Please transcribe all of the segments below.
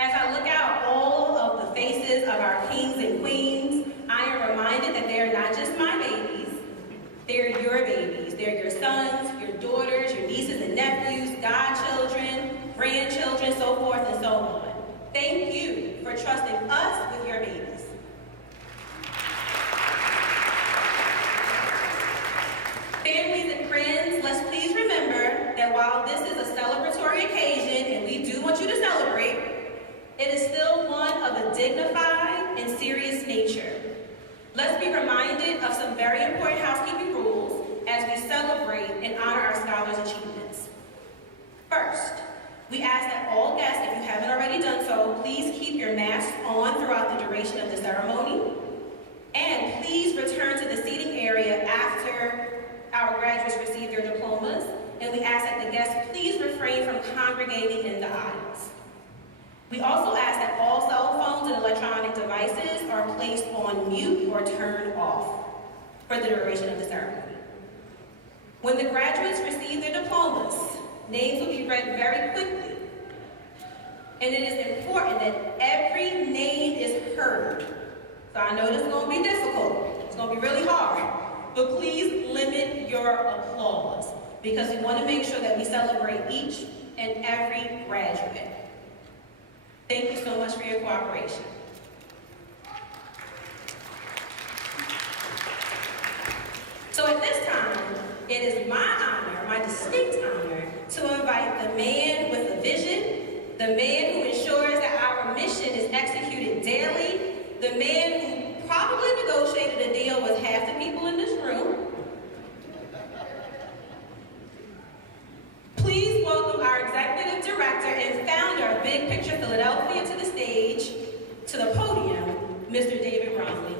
As I look out all of the faces celebrate and honor our scholars' achievements. First, we ask that all guests, if you haven't already done so, please keep your masks on throughout the duration of the ceremony. And please return to the seating area after our graduates receive their diplomas. And we ask that the guests please refrain from congregating in the aisles. We also ask that all cell phones and electronic devices are placed on mute or turned off for the duration of the ceremony. When the graduates receive their diplomas, names will be read very quickly. And it is important that every name is heard. So I know this is going to be difficult. It's going to be really hard. But please limit your applause because we want to make sure that we celebrate each and every graduate. Thank you so much for your cooperation. So at this time, it is my honor, my distinct honor, to invite the man with a vision, the man who ensures that our mission is executed daily, the man who probably negotiated a deal with half the people in this room. Please welcome our Executive Director and founder of Big Picture Philadelphia to the stage, to the podium, Mr. David Bromley.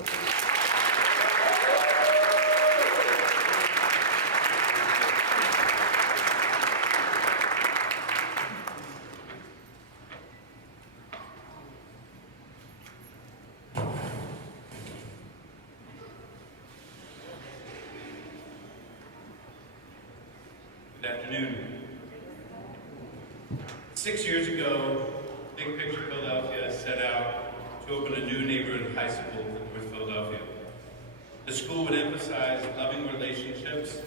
Good afternoon. 6 years ago, Big Picture Philadelphia set out to open a new neighborhood high school in North Philadelphia. The school would emphasize loving relationships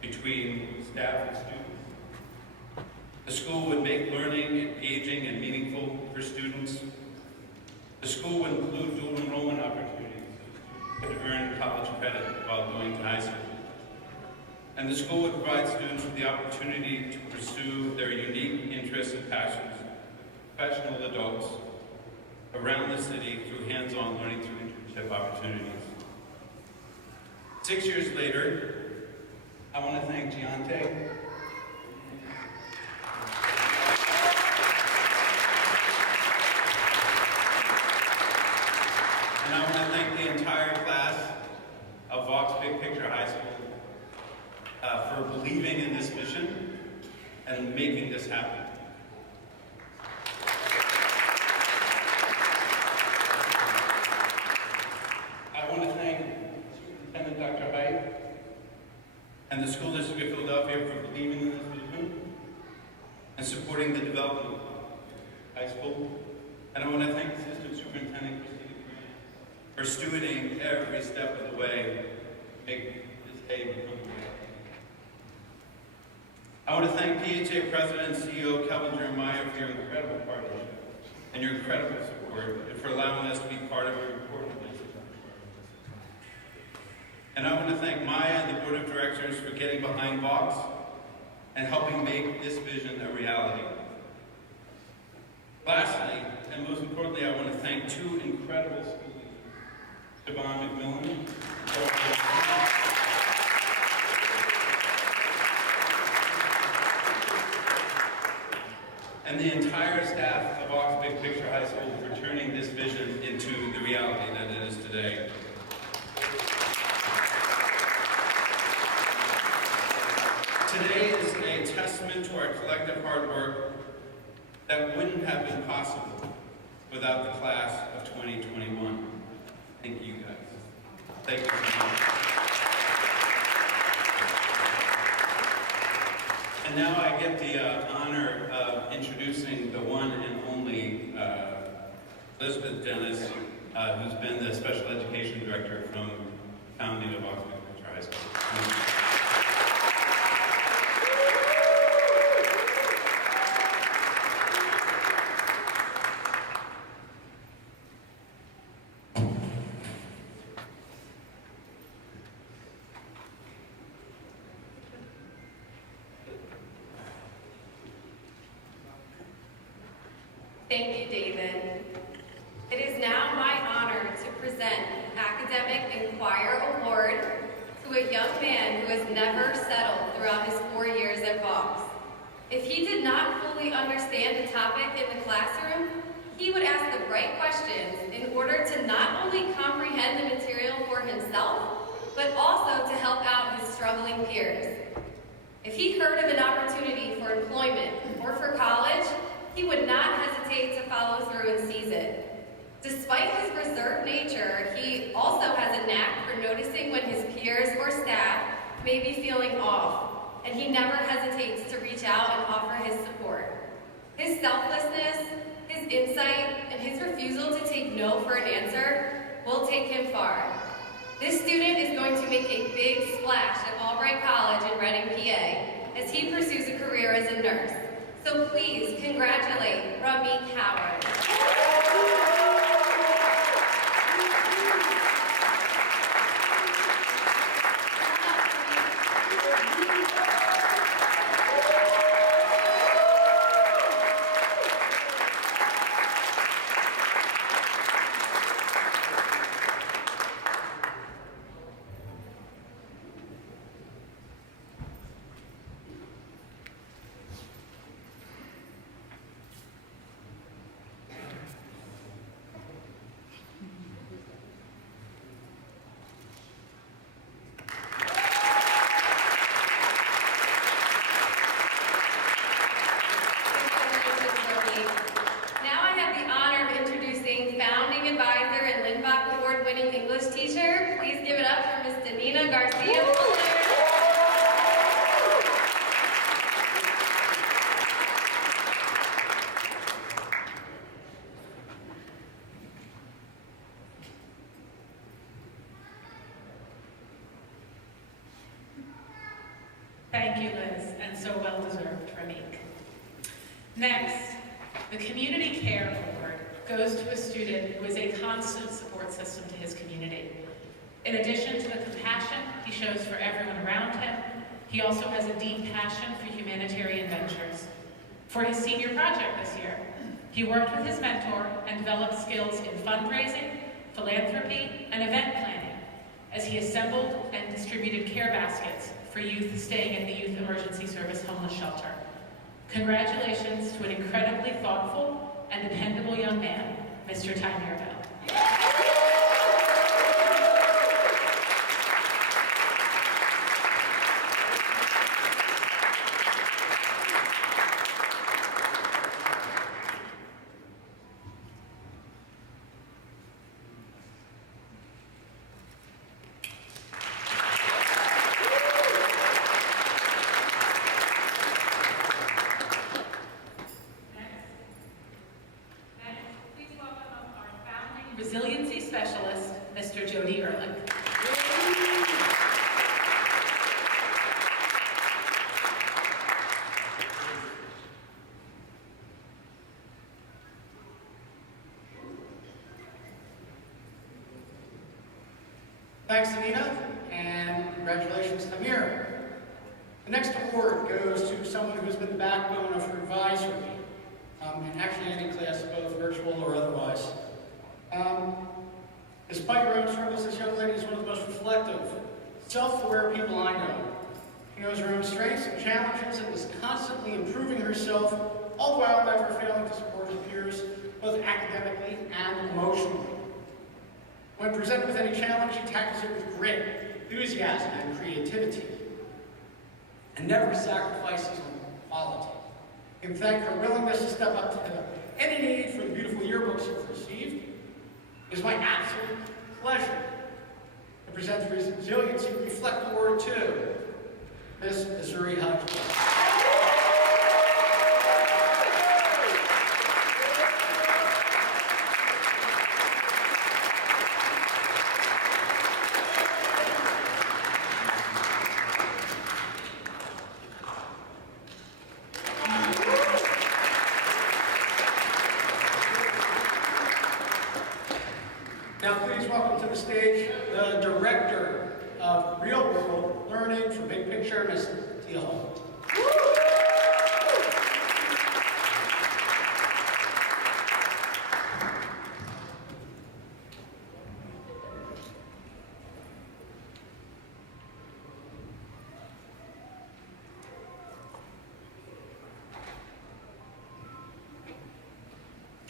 between staff and students. The school would make learning engaging and meaningful for students. The school would include dual enrollment opportunities so students could earn college credit while going to high school. And the school would provide students with the opportunity to pursue their unique interests and passions, professional adults, around the city through hands-on learning through internship opportunities. 6 years later, I want to thank Giante. And I want to thank the entire class of Vaux Big Picture High School for believing in this mission and making this happen. I want to thank Superintendent Dr. Hite and the School District of Philadelphia for believing in this vision and supporting the development of high school. And I want to thank Assistant Superintendent for stewarding every step of the way to make this day become a reality. I want to thank PHA President and CEO Kelvin for your incredible partnership and your incredible support and for allowing us to be part of your important mission. And I want to thank Maya and the Board of Directors for getting behind Vaux and helping make this vision a reality. Lastly, and most importantly, I want to thank two incredible school leaders, Siobhan McMillan, and the entire staff of Vaux Big Picture High School for turning this vision into the reality that it is today. Today is a testament to our collective hard work that wouldn't have been possible without the class of 2021. Thank you guys. Thank you so much. And now I get the honor of introducing the one and only Elizabeth Dennis, who's been the Special Education Director from founding of Vaux Big Picture High School. Thank you, David. It is now my honor to present the Academic Inquirer Award to to a young man who has never settled throughout his 4 years at Vaux. If he did not fully understand a topic in the classroom, he would ask the right questions in order to not only comprehend the material for himself, but also to help out his struggling peers. If he heard of an opportunity for employment or for college, he would not hesitate to follow through and seize it. Despite his reserved nature, he also has a knack for noticing when his peers or staff may be feeling off, and he never hesitates to reach out and offer his support. His selflessness, his insight, and his refusal to take no for an answer will take him far. This student is going to make a big splash at Albright College in Reading, PA, as he pursues a career as a nurse. So please congratulate Ramik Howard. English teacher. Please give it up for Ms. Danina Garcia. Thank you, Liz, and so well deserved, Ramik. Next, the Community Care Award goes to a student who is a constant support system to his community. In addition to the compassion he shows for everyone around him, he also has a deep passion for humanitarian ventures. For his senior project this year, he worked with his mentor and developed skills in fundraising, philanthropy, and event planning as he assembled and distributed care baskets for youth staying at the Youth Emergency Service Homeless Shelter. Congratulations to an incredibly thoughtful and dependable young man, Mr. Ty Mirabel. Resiliency Specialist, Mr. Jody Ehrlich. Thanks, Anita, and congratulations, Amir. The next award goes to someone who's been the backbone of her advisory, in actually any class, both virtual or otherwise. Despite her own struggles, this young lady is one of the most reflective, self-aware people I know. She knows her own strengths and challenges and is constantly improving herself, all the while never failing to support her peers, both academically and emotionally. When presented with any challenge, she tackles it with grit, enthusiasm, and creativity, and never sacrifices on quality. You can thank her willingness to step up to any need for the beautiful yearbooks you've received. It is my absolute pleasure to present the Resiliency Reflect Award to Ms. Missouri Hite. Now please welcome to the stage the Director of Real World Learning for Big Picture, Ms. Teal.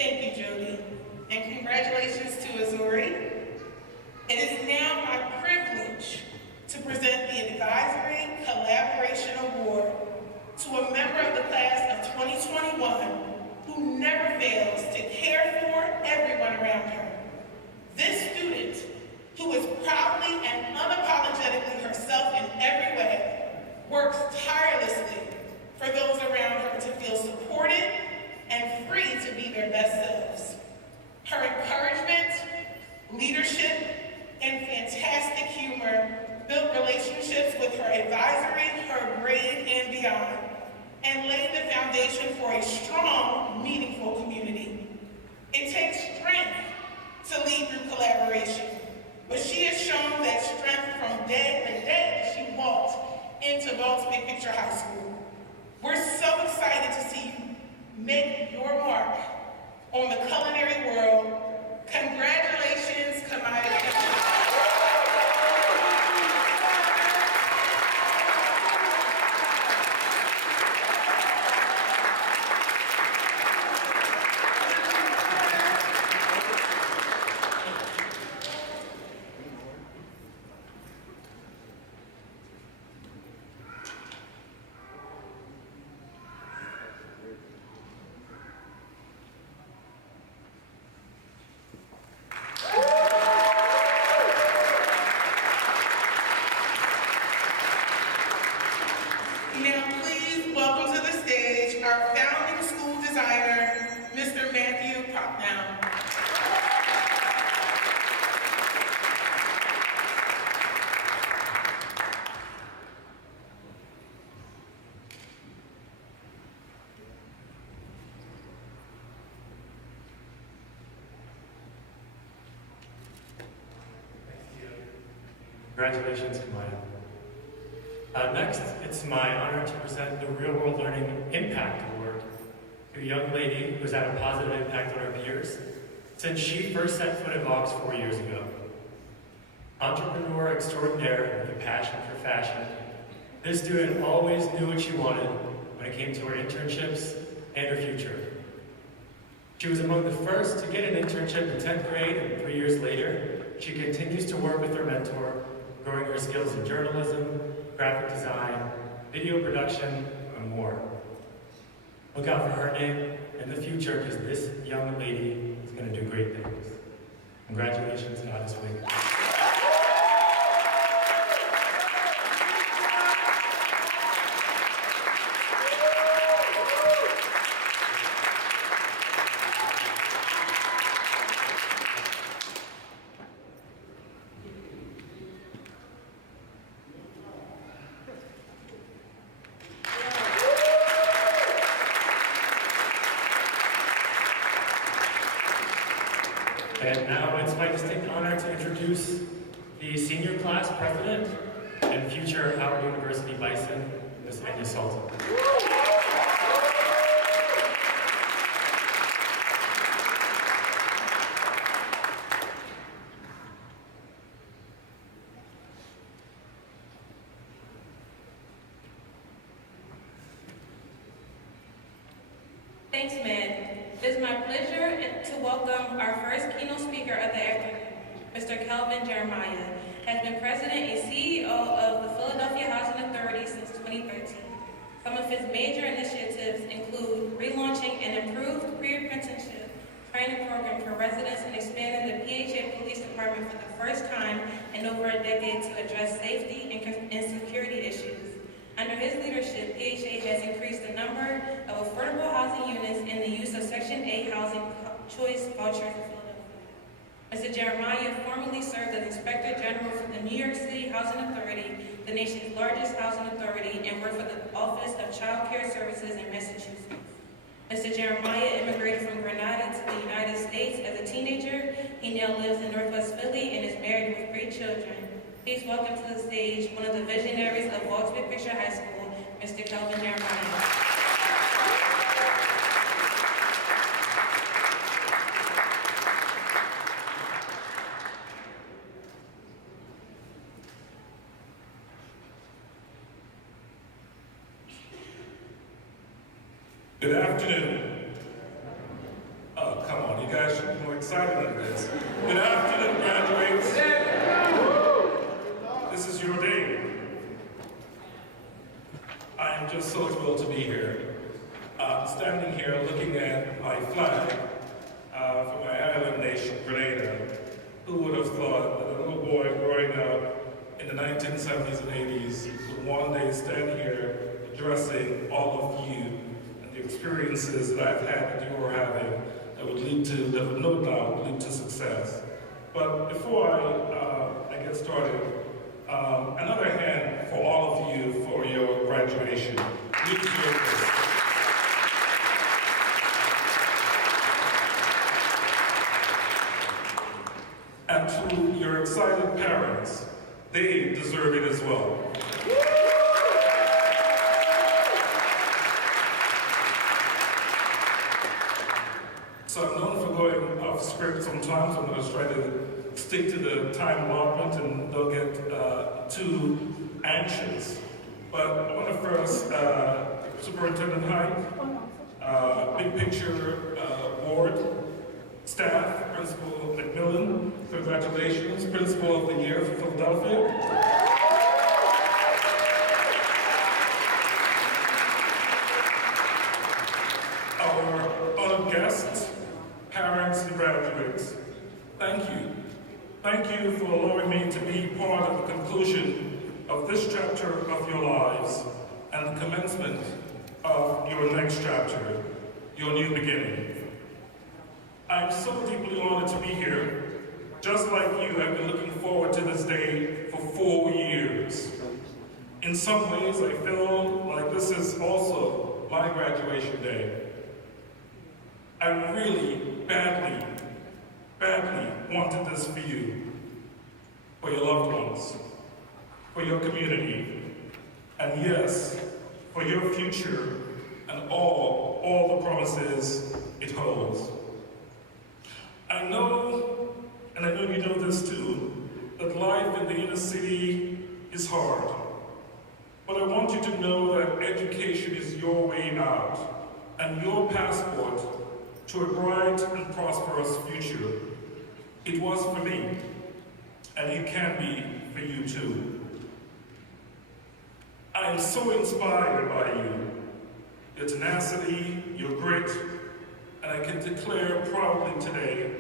Thank you, Jody, and congratulations to Azuri. It is now my privilege to present the Advisory Collaboration Award to a member of the class of 2021 who never fails to care for everyone around her. This student, who is proudly and unapologetically herself in every way, works tirelessly for those around her to feel supported and free to be their best selves. Her encouragement, leadership, and fantastic humor built relationships with her advisory, her grade, and beyond, and laid the foundation for a strong, meaningful community. It takes strength to lead through collaboration, but she has shown that strength from day to day that she walked into Vaux Big Picture High School. We're so excited to see you make your mark on the culinary world. Congratulations, Kamaya. Now, please welcome to the stage our founding school designer, Mr. Matthew Prochnow. Congratulations, Kamaya. Next, it's my honor to present the Real World Learning Impact Award to a young lady who's had a positive impact on her peers since she first set foot at Vaux 4 years ago. Entrepreneur extraordinaire with a passion for fashion, this student always knew what she wanted when it came to her internships and her future. She was among the first to get an internship in 10th grade, and 3 years later, she continues to work with her mentor, growing her skills in journalism, graphic design, video production, and more. Look out for her name in the future, because this young lady is going to do great things. Congratulations, Goddess Wing. And now it's my distinct honor to introduce the senior class president and future Howard University Bison, Ms. Anya Salton. Thanks, Matt. It is my pleasure to welcome our first keynote speaker of the afternoon, Mr. Kelvin Jeremiah, has been president and CEO of the Philadelphia Housing Authority since 2013. Some of his major initiatives include relaunching an improved pre-apprenticeship training program for residents and expanding the PHA Police Department for the first time in over a decade to address safety and security issues. Under his leadership, PHA has increased the number of affordable housing units and the use of Section 8 housing choice vouchers in Philadelphia. Mr. Jeremiah formerly served as Inspector General for the New York City Housing Authority, the nation's largest housing authority, and worked for the Office of Child Care Services in Massachusetts. Mr. Jeremiah immigrated from Grenada to the United States as a teenager. He now lives in Northwest Philly and is married with 3 children. Please welcome to the stage one of the visionaries of Vaux Big Picture High School, Mr. Kelvin Jeremiah. Good afternoon. Oh, come excited than this. Good afternoon, graduates. This is your day. I am just so thrilled to be here. Standing here looking at my flag for my island nation, Grenada. Who would have thought that a little boy growing up in the 1970s and 80s would one day stand here addressing all of you and the experiences that I've had that you are having that would no doubt lead to success. But before I get started, another hand for all of you for your graduation. You deserve this. And to your excited parents, they deserve it as well. So I'm known for going off script sometimes. I'm going to try to stick to the time allotment and don't get too anxious. But I want to first, Superintendent Hite, Big Picture Award, staff, Principal McMillan, congratulations, Principal of the Year for Philadelphia. Our honored guests, parents and graduates, thank you. Thank you for allowing me to be part of the conclusion of this chapter of your lives and the commencement of your next chapter, your new beginning. I'm so deeply honored to be here. Just like you, I've been looking forward to this day for 4 years. In some ways, I feel like this is also my graduation day. I really badly wanted this for you, for your loved ones, for your community, and yes, for your future and all the promises it holds. I know, and I know you know this too, that life in the inner city is hard. But I want you to know that education is your way out and your passport to a bright and prosperous future. It was for me, and it can be for you too. I am so inspired by you, your tenacity, your grit, and I can declare proudly today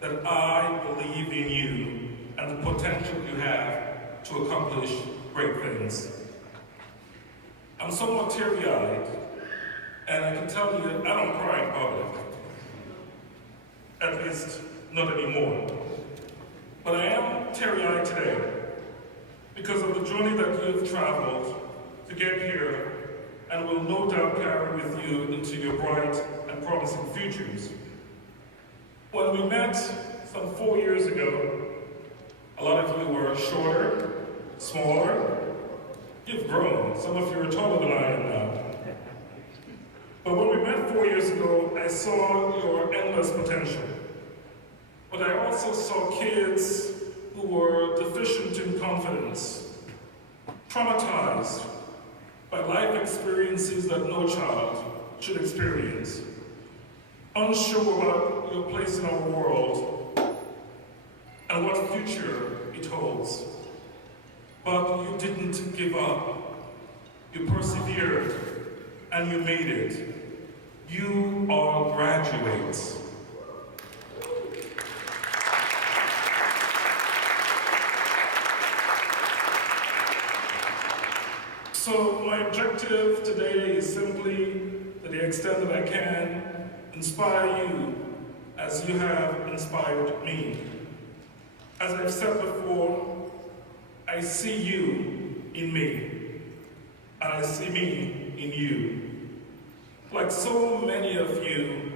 that I believe in you and the potential you have to accomplish great things. I'm somewhat teary-eyed, and I can tell you that I don't cry in public. At least, not anymore. But I am teary-eyed today because of the journey that you've traveled to get here and will no doubt carry with you into your bright and promising futures. When we met some 4 years ago, a lot of you were shorter, smaller. You've grown. Some of you are taller than I am now. But when we met 4 years ago, I saw your endless potential. But I also saw kids who were deficient in confidence, traumatized by life experiences that no child should experience, unsure about your place in our world and what future it holds. But you didn't give up. You persevered and you made it. You are graduates. So my objective today is simply, to the extent that I can, inspire you as you have inspired me. As I've said before, I see you in me, and I see me in you. Like so many of you,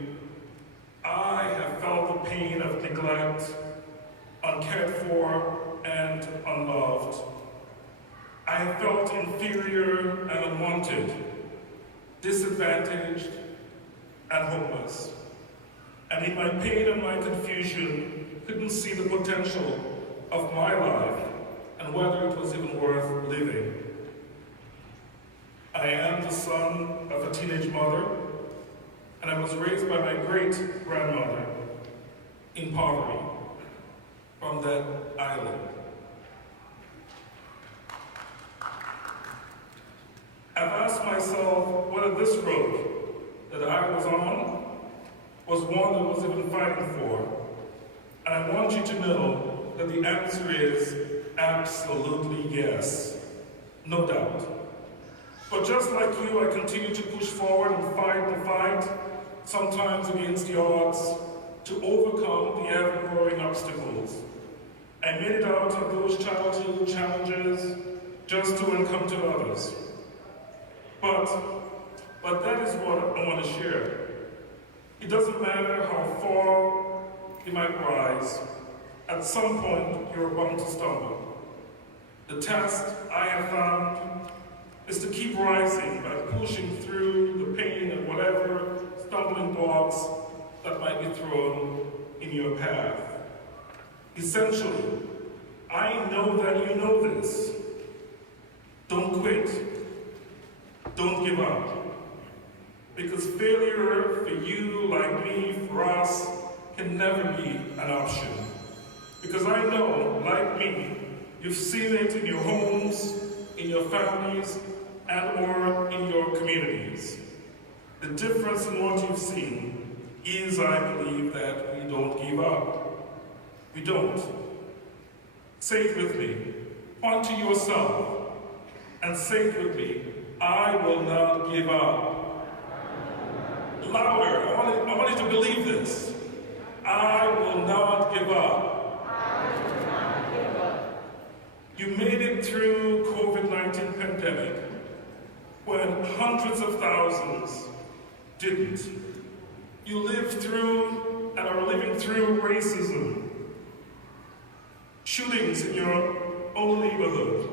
I have felt the pain of neglect, uncared for, and unloved. I have felt inferior and unwanted, disadvantaged and hopeless. And in my pain and my confusion, couldn't see the potential of my life and whether it was even worth living. I am the son of a teenage mother, and I was raised by my great-grandmother in poverty from that island. I've asked myself whether this road that I was on was one that was even fighting for. And I want you to know that the answer is absolutely yes. No doubt. But just like you, I continue to push forward and fight the fight, sometimes against the odds, to overcome the ever-growing obstacles. I made it out of those childhood challenges just to encounter others. But that is what I want to share. It doesn't matter how far you might rise, at some point you're bound to stumble. The task I have found is to keep rising by pushing through the pain and whatever stumbling blocks that might be thrown in your path. Essentially, I know that you know this. Don't quit. Don't give up. Because failure for you, like me, for us, can never be an option. Because I know, like me, you've seen it in your homes, in your families, and or in your communities. The difference in what you've seen is, I believe, that we don't give up. We don't. Say it with me. Point to yourself and say it with me. I will not give up. Louder. I want you to believe this. I will not give up. I will not give up. You made it through COVID-19 pandemic when hundreds of thousands didn't. You lived through and are living through racism, shootings in your own neighborhood,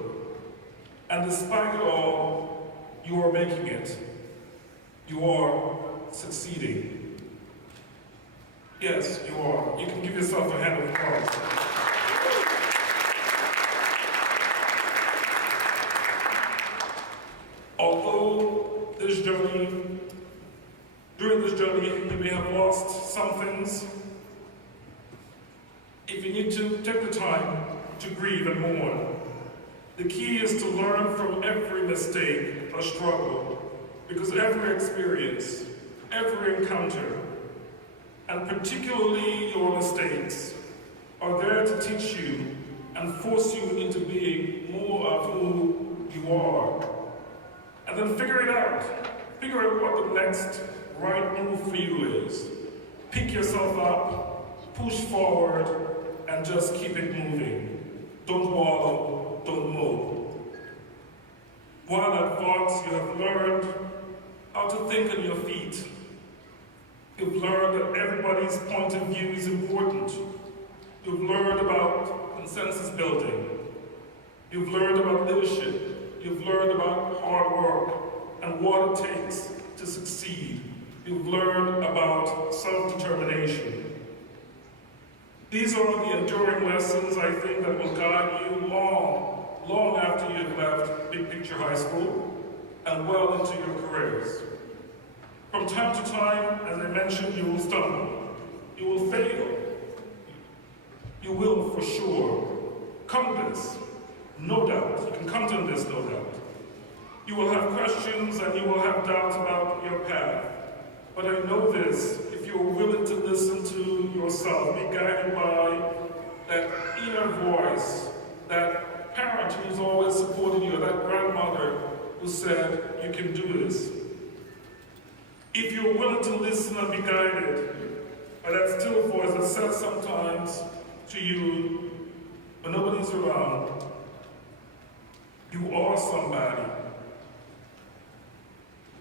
and despite it all, you are making it. You are succeeding. Yes, you are. You can give yourself a hand of applause. Although during this journey, you may have lost some things, if you need to, take the time to grieve and mourn. The key is to learn from every mistake or struggle, because every experience, every encounter, and particularly your mistakes, are there to teach you and force you into being more of who you are. And then figure it out. Figure out what the next right move for you is. Pick yourself up, push forward, and just keep it moving. Don't wallow, don't mope. While at Vaux, you have learned how to think on your feet. You've learned that everybody's point of view is important. You've learned about consensus building. You've learned about leadership. You've learned about hard work and what it takes to succeed. You've learned about self-determination. These are the enduring lessons, I think, that will guide you long after you've left Big Picture High School and well into your careers. From time to time, as I mentioned, you will stumble. You will fail. You will, for sure, come to this, no doubt. You can come to this, no doubt. You will have questions and you will have doubts about your path. But I know this, if you're willing to listen to yourself, be guided by that inner voice, that parent who's always supported you, that grandmother who said, you can do this. If you're willing to listen and be guided by that still voice that says sometimes to you, when nobody's around, you are somebody.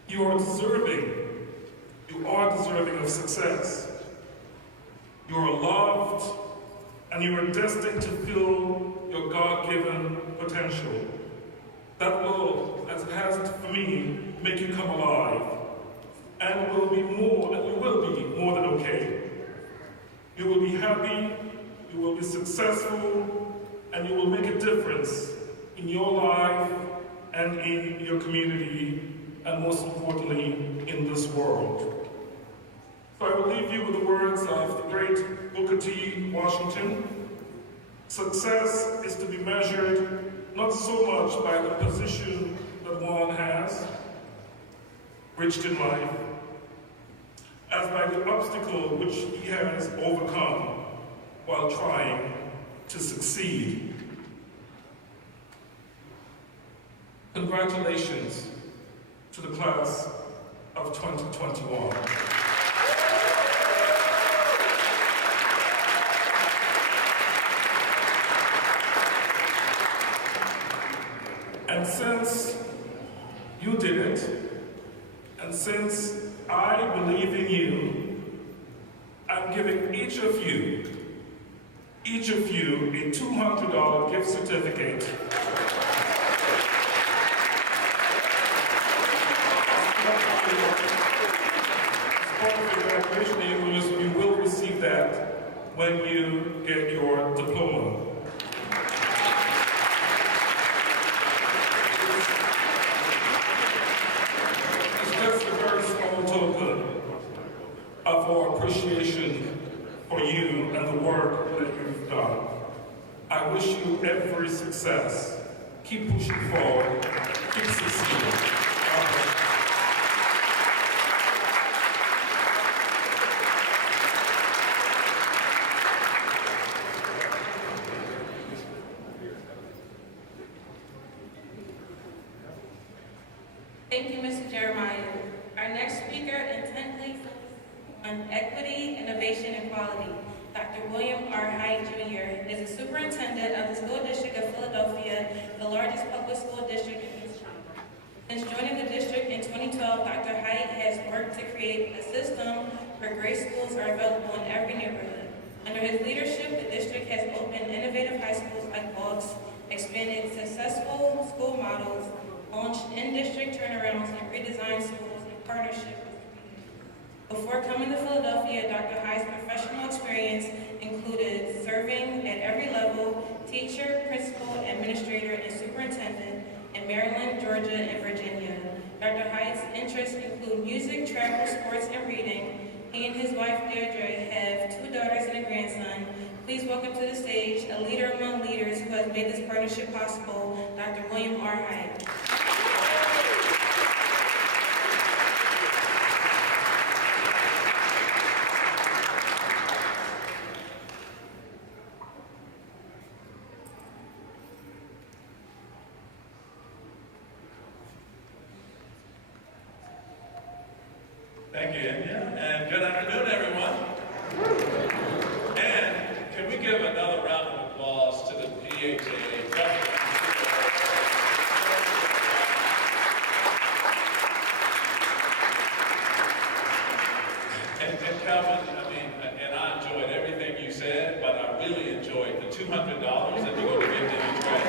You are deserving. You are deserving of success. You are loved, and you are destined to fill your God-given potential. That will, as it has for me, make you come alive. And will be more, and you will be more than okay. You will be happy, you will be successful, and you will make a difference in your life and in your community, and most importantly, in this world. So I will leave you with the words of the great Booker T. Washington. Success is to be measured not so much by the position that one has reached in life, as by the obstacle which he has overcome while trying to succeed. Congratulations to the class of 2021. And since you did it, and since I believe in you, I'm giving each of you a $200 gift certificate. As part of your graduation, you will receive that when you get your diploma. Of our appreciation for you and the work that you've done. I wish you every success. Keep pushing forward. Keep succeeding. Thank you, Mr. Jeremiah. Our next speaker intently on equity, innovation, and quality. Dr. William R. Hite, Jr. is the superintendent of the School District of Philadelphia, the largest public school district in East China. Since joining the district in 2012, Dr. Hite has worked to create a system where great schools are available in every neighborhood. Under his leadership, the district has opened innovative high schools like Vaux, expanded successful school models, launched in-district turnarounds, and redesigned schools in partnership. Before coming to Philadelphia, Dr. Hite's professional experience included serving at every level, teacher, principal, administrator, and superintendent in Maryland, Georgia, and Virginia. Dr. Hite's interests include music, travel, sports, and reading. He and his wife, Deirdre, have 2 daughters and a grandson. Please welcome to the stage a leader among leaders who has made this partnership possible, Dr. William R. Hite. Thank you, Anya, and good afternoon, everyone. And can we give another round of applause to the PHA? And Kelvin, and I enjoyed everything you said, but I really enjoyed the $200 that you're going to give to each grade.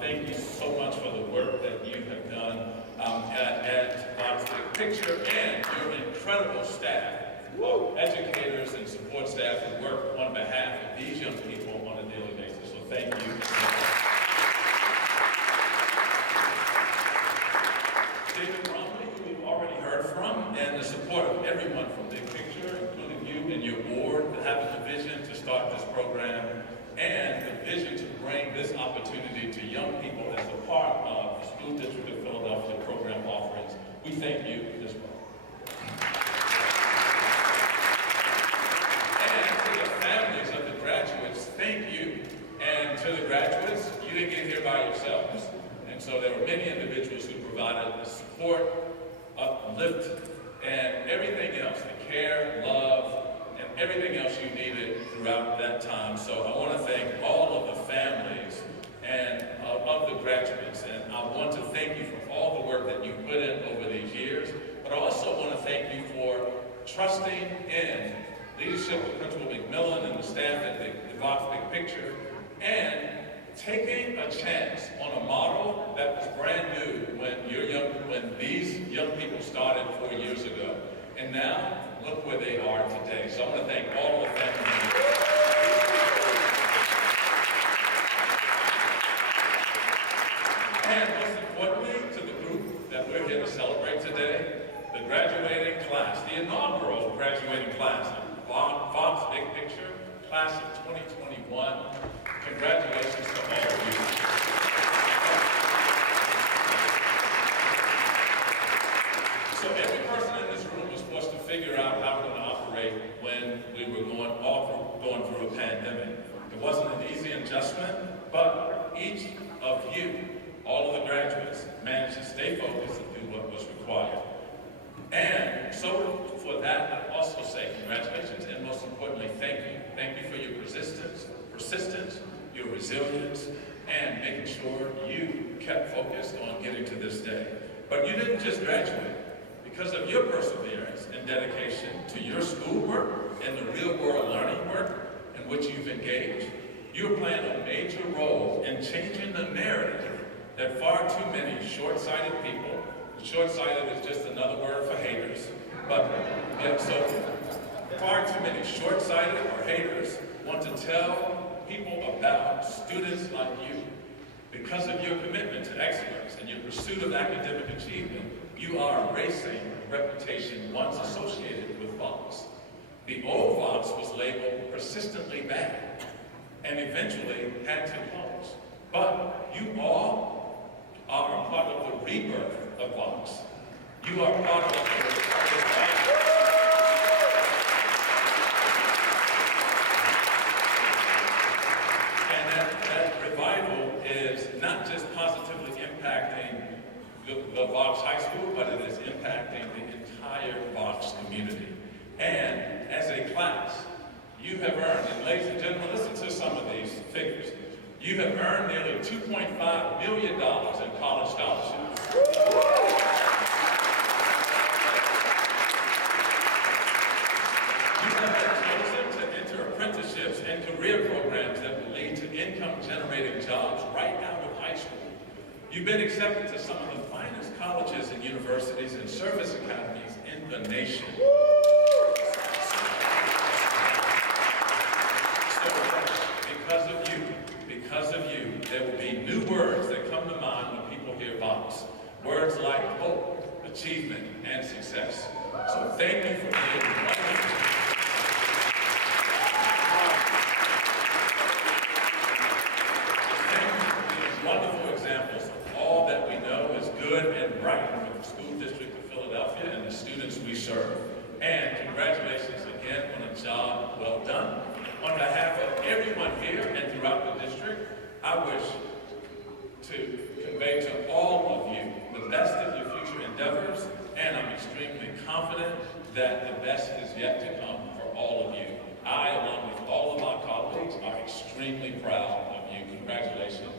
Thank you so much for the work that you have done at Vaux Picture and your incredible staff of educators and support staff who work on behalf of these young people on a daily basis. So thank you. David Bromley, who we've already heard from, and the support of everyone from Big Picture, including you and your board, having the vision to start this program and the vision to bring this opportunity to young people as a part of the School District of Philadelphia program offerings. We thank you as well. And to the families of the graduates, thank you. And to the graduates, you didn't get here by yourselves. And so there were many individuals who provided the support, uplift, and everything else, the care, love, and everything else you needed throughout that time. So I want to thank all of the families and of the graduates, and I want to thank you for all the work that you put in over these years, but I also want to thank you for trusting in leadership of Principal McMillan and the staff at the Vaux Big Picture, and taking a chance on a model that was brand new when these young people started 4 years ago. And now, look where they are today. So I want to thank all of them. today, the graduating class, the inaugural graduating class of Vaux Big Picture, class of 2021. Congratulations to all of you. So every person in this room was forced to figure out how we're going to operate when we were going through a pandemic. It wasn't an easy adjustment, but each of you, all of the graduates, managed to stay focused and do what was required. And so for that, I also say congratulations, and most importantly, thank you. Thank you for your persistence, your resilience, and making sure you kept focused on getting to this day. But you didn't just graduate. Because of your perseverance and dedication to your schoolwork and the real-world learning work in which you've engaged, you're playing a major role in changing the narrative that far too many short-sighted people, short-sighted is just another word for haters, but so far too many short-sighted or haters want to tell people about students like you. Because of your commitment to excellence and your pursuit of academic achievement, you are erasing a reputation once associated with Vaux. The old Vaux was labeled persistently bad and eventually had to close. But you all are a part of the rebirth of Vaux. You are part of the that revival is not just positively impacting the Vaux High School, but it is impacting the entire Vaux community. And as a class, you have earned, and ladies and gentlemen, listen to some of these figures. You have earned nearly $2.5 million in college scholarships. You have been chosen to enter apprenticeships and career programs that will lead to income-generating jobs right out of high school. You've been accepted to some of the finest colleges and universities and service academies in the nation. So, because of you, there will be new words that come to mind when people hear Vaux. Words like hope, achievement, and success. So thank you for being wonderful. Wonderful examples of all that we know is good and right for the school district of Philadelphia and the students we serve. And congratulations again on a job well done. On behalf of everyone here and throughout the district, I wish to convey to all of you the best of your future endeavors, and I'm extremely confident that the best is yet to come for all of you. I, along with all of my colleagues, are extremely proud of you. Congratulations.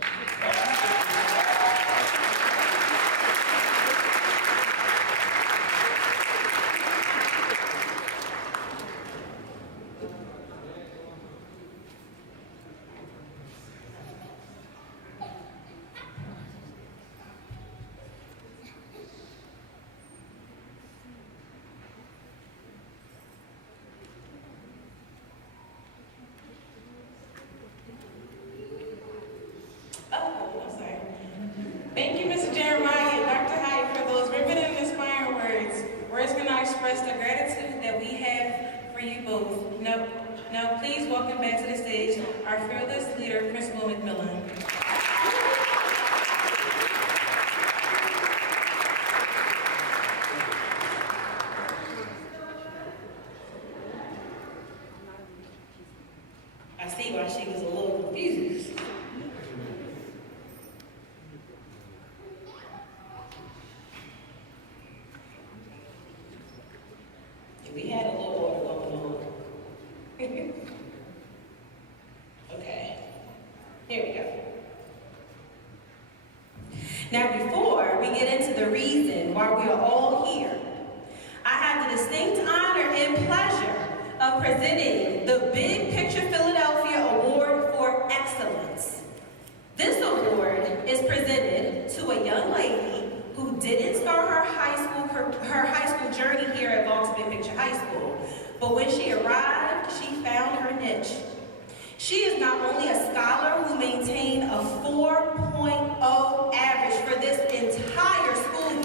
Thank you, Mr. Jeremiah and Dr. Hite, for those riveting and inspiring words. Words cannot express the gratitude that we have for you both. Now please welcome back to the stage our fearless leader, Principal McMillan. I see why she was a little confused. We had a little order going on. Okay, here we go. Now, before we get into the reason why we are all here, I have the distinct honor and pleasure of presenting the Big Picture Philadelphia Award for Excellence. This award is presented to a young lady who didn't start her high school journey here at Vaux Big Picture High School, but when she arrived, she found her niche. She is not only a scholar who maintained a 4.0 average for this entire school year,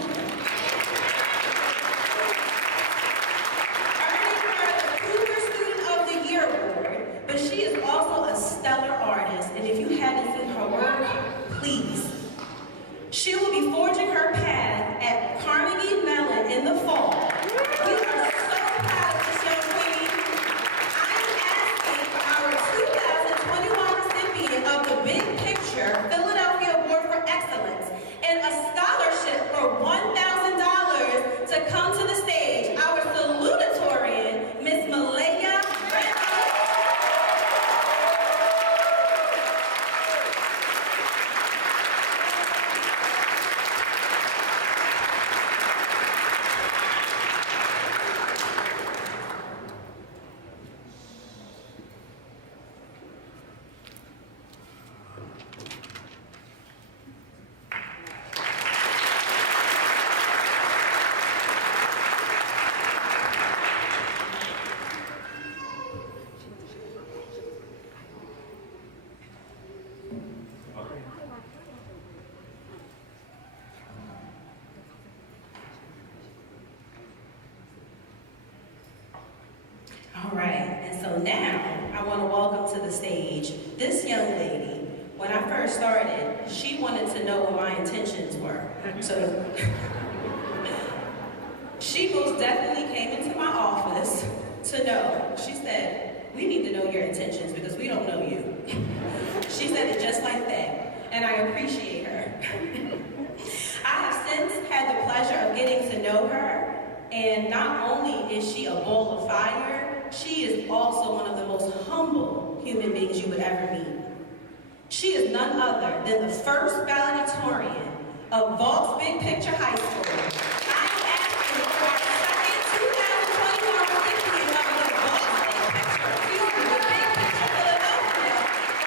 so now I want to welcome to the stage this young lady. When I first started, she wanted to know what my intentions were. So she most definitely came into my office to know. She said, "We need to know your intentions because we don't know you." She said it just like that, and I appreciate her. I have since had the pleasure of getting to know her, and not only is she a ball of fire, she is also one of the most humble human beings you would ever meet. She is none other than the first valedictorian of Vaux Big Picture High School. I am asking for our second 2021 recipient of the Vaux Big Picture Philadelphia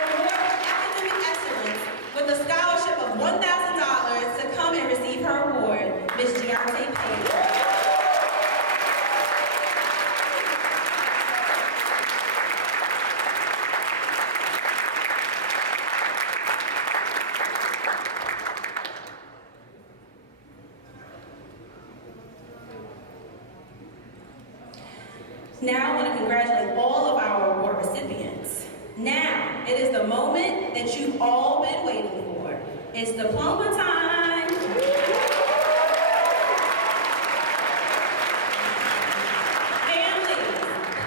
Award for Academic Excellence with a scholarship of $1,000 to come and receive her award, Ms. Giante Payne. Now I want to congratulate all of our award recipients. Now, it is the moment that you've all been waiting for. It's diploma time. Families,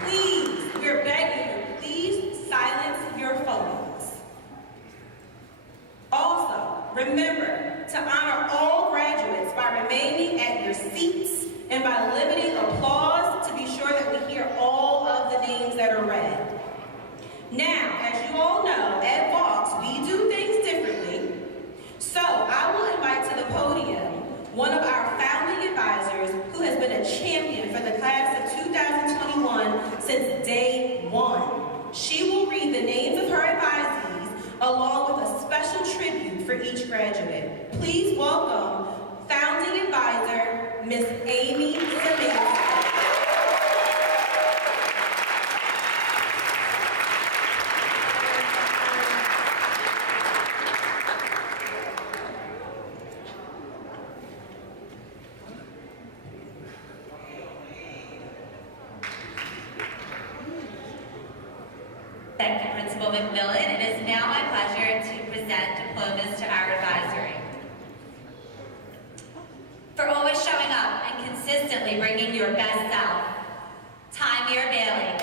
please, we're begging you, please silence your phones. Also, remember to honor all graduates by remaining at your seats and by limiting applause to be sure that we hear all of the names that are read. Now, as you all know, at Vaux, we do things differently. So I will invite to the podium one of our founding advisors who has been a champion for the class of 2021 since day one. She will read the names of her advisees along with a special tribute for each graduate. Please welcome founding advisor, Miss Amy Zemansky. Thank you, Principal McMillan. It is now my pleasure to present diplomas to our advisory. For always showing up and consistently bringing your best self, Tymere Bailey.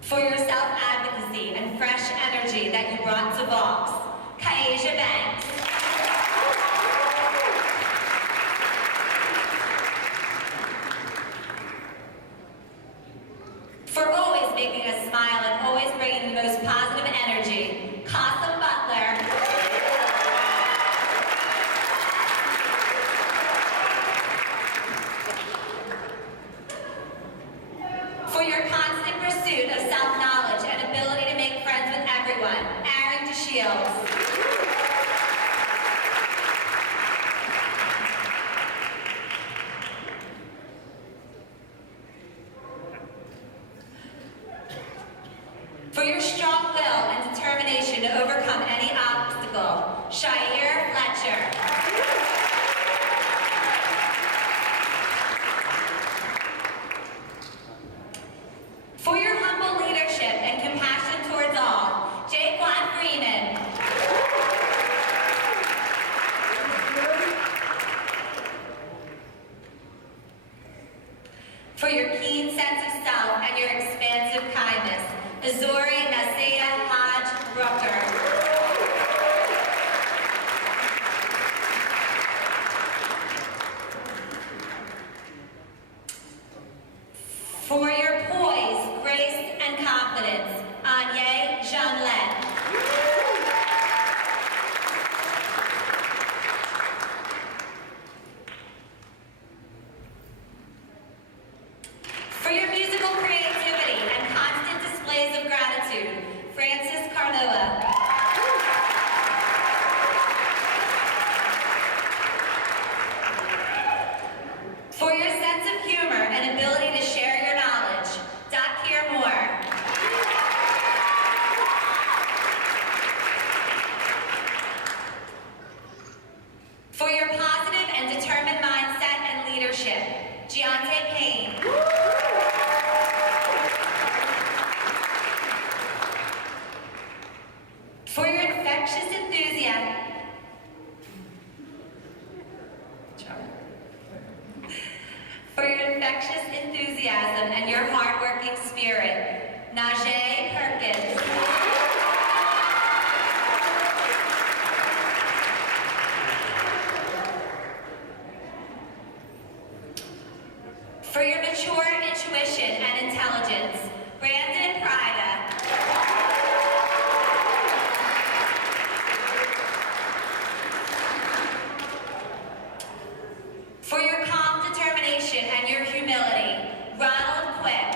For your self-advocacy and fresh energy that you brought to Vaux, Kaeja Banks. For always making us smile and always bringing the most positive energy, Casa Butler. For your constant pursuit of self-knowledge and ability to make friends with everyone, Aaron DeShields. For your strong will and determination to overcome any obstacle, Shair Fletcher. For your humble leadership and compassion towards all, Jaquan Freeman. For your infectious enthusiasm. For your infectious enthusiasm and your hardworking spirit, Najee Perkins. For your mature intuition and intelligence, Brandon Prida. For your calm determination and your humility, Ronald Quick.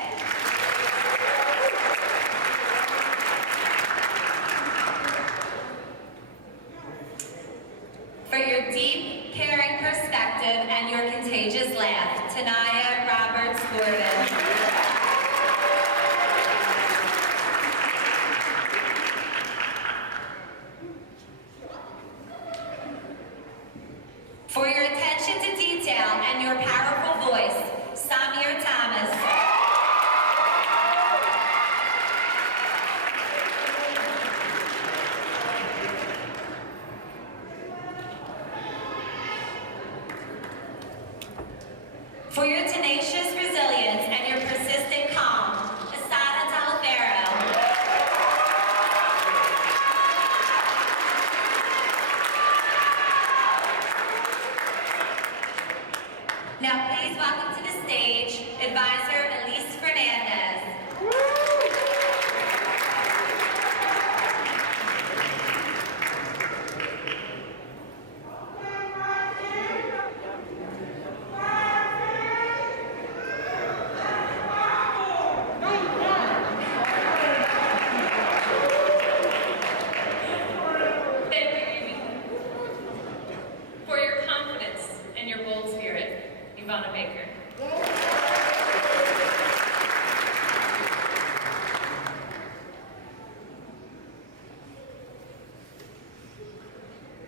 For your deep, caring perspective and your contagious laugh, Tanaya Roberts Gordon. For your attention to detail and your powerful voice, Samir Thomas. For your tenacious resilience and your persistent calm, Asada Talifero. Now please welcome to the stage, Advisor Elise Fernandez. Thank you, Amy. For your confidence and your bold spirit, Ivana Baker.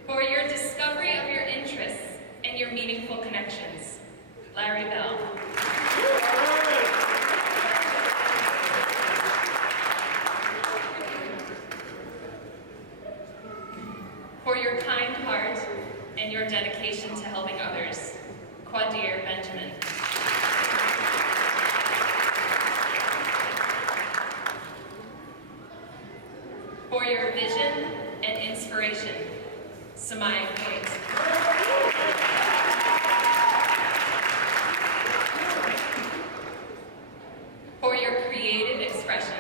For your discovery of your interests and your meaningful connections, Larry Bell. For your kind heart and your dedication to helping others, Quadir Benjamin. For your vision and inspiration, Samaya Coit. For your creative expression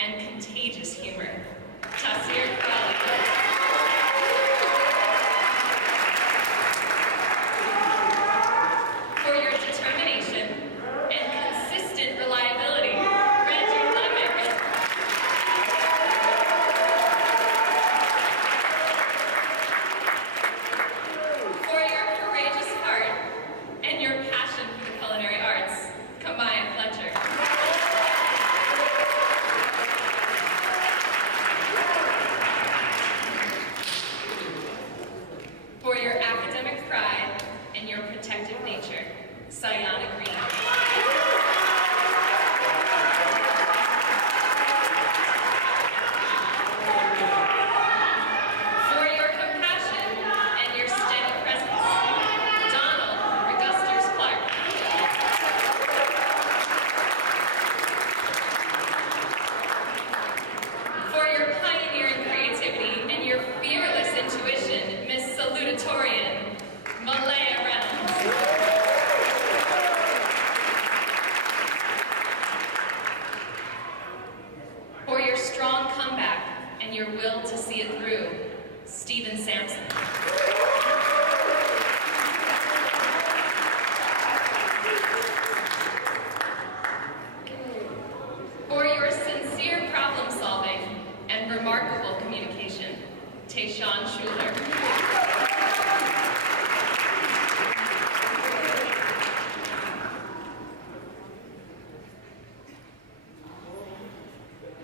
and contagious humor, Tasir Crowley. For your determination and consistent reliability, Reggie Levick. For your courageous heart and your passion for the culinary arts, Kamaya Fletcher. For your academic pride and your protective nature, Sayana Green. For your compassion and your steady presence, Donald Regusters Clark. For your pioneering creativity and your fearless intuition, Miss Salutatorian, Malaya Reynolds. For your strong comeback and your will to see it through, Stephen Sampson. For your sincere problem solving and remarkable communication, Tayshawn Schuler.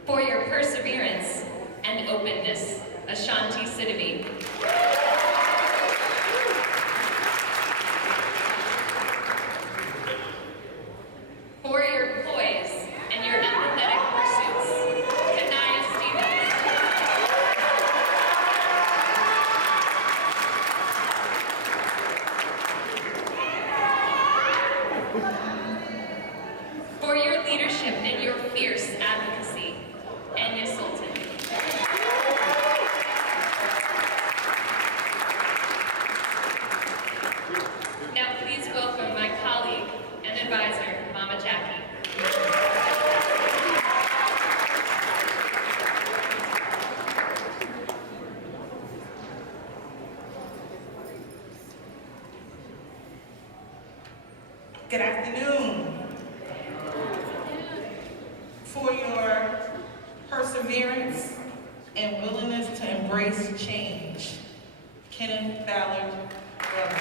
For your perseverance and openness, Ashanti Sidibe. For your poise and your empathetic pursuits, Kanaya Stevens. Good afternoon. For your perseverance and willingness to embrace change, Kenneth Ballard, brother.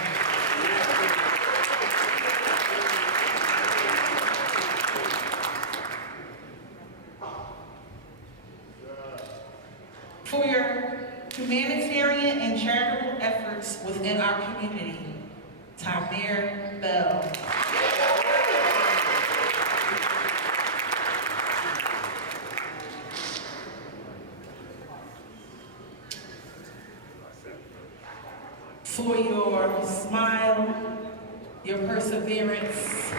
For your humanitarian and charitable efforts within our community, Tamir Bell. For your smile, your perseverance,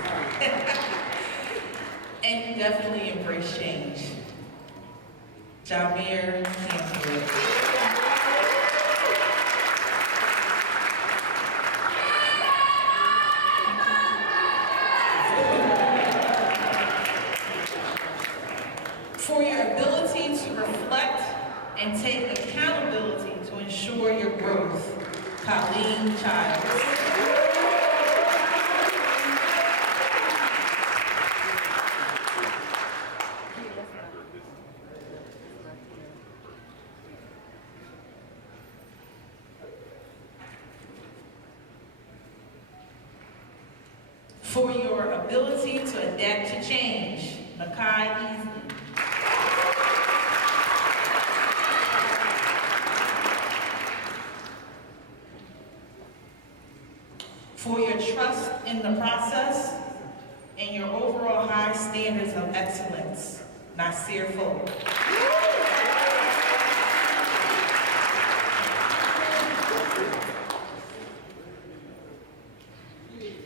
and you definitely embrace change, Jamir Campbell. For your ability to reflect and take accountability to ensure your growth, Colleen Childs. For your ability to adapt to change, Makai Easley. For your trust in the process and your overall high standards of excellence, Nasir Folk.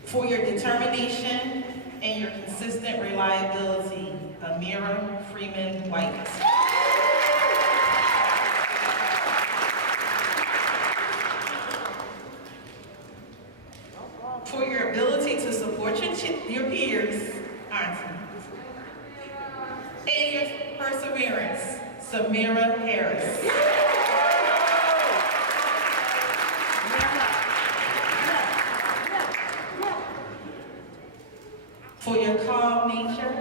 For your determination and your consistent reliability, Amira Freeman White. For your ability to support your peers, Auntie. And your perseverance, Samira Harris. For your calm nature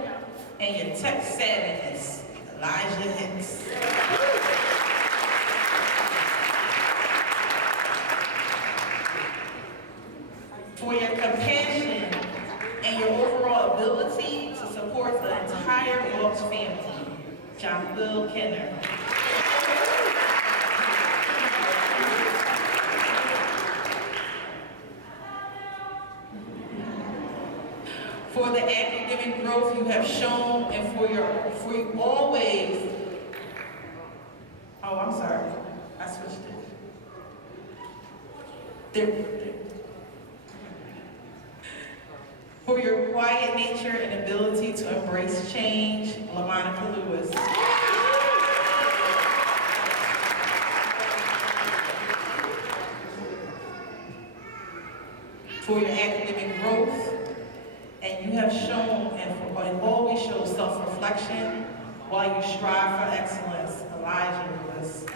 and your tech savviness, Elijah Hicks. For your compassion and your overall ability to support the entire Vaux family, John Will Kenner. For the academic growth you have shown and for you always, oh, I'm sorry, I switched it. For your quiet nature and ability to embrace change, LaMonica Lewis. For your academic growth, and you have shown and always show self-reflection while you strive for excellence, Elijah Lewis.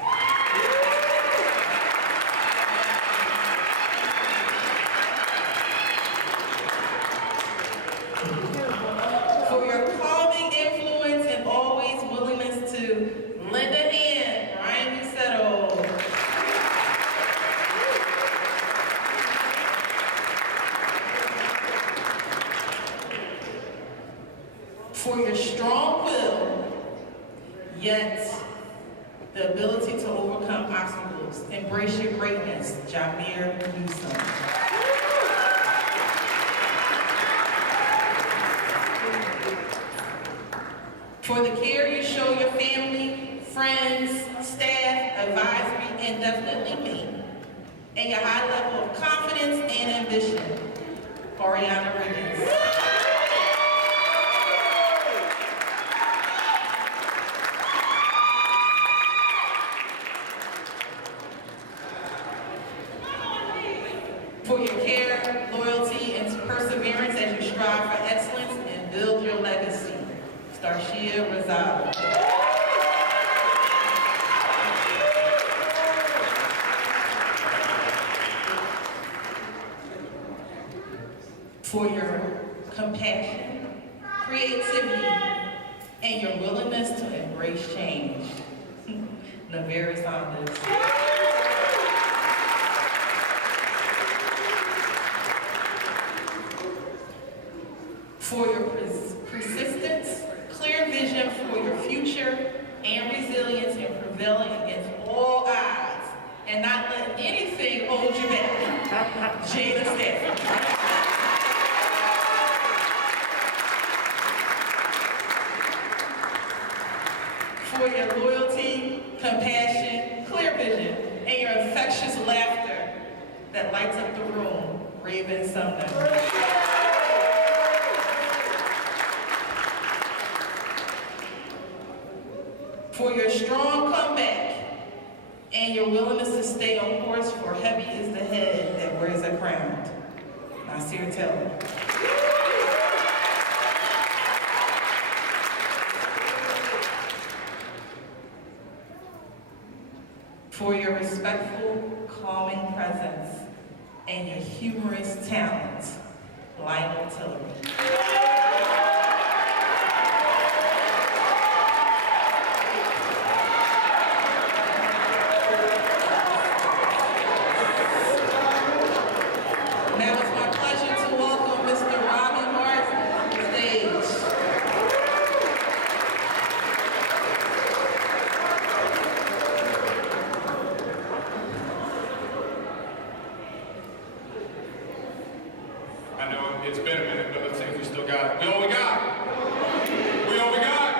For your calming influence and always willingness to lend a hand, Brian Usetto. For your strong will, yet the ability to overcome obstacles, embrace your greatness, Jamir Newsom. For the care you show your family, friends, staff, advisory, and definitely me, and your high level of confidence and ambition, Oriana Riggins. For your care, loyalty, and perseverance as you strive for excellence and build your legacy, Starshia Rosado. For your compassion, creativity, and your willingness to embrace change. Naveri Saunders. For your persistence, clear vision for your future, and resilience in prevailing against all odds, and not letting anything hold you back. Jada Stafford. For your loyalty, compassion, clear vision, and your infectious laughter that lights up the room, Raven Sumner. For your strong comeback and your willingness to stay on course, for heavy is the head that wears a crown. Nasir Taylor. For your respectful, calming presence and your humorous talent, Lionel Tillery. It's been a minute, but let's see if we still got it. We all we got? We all we got?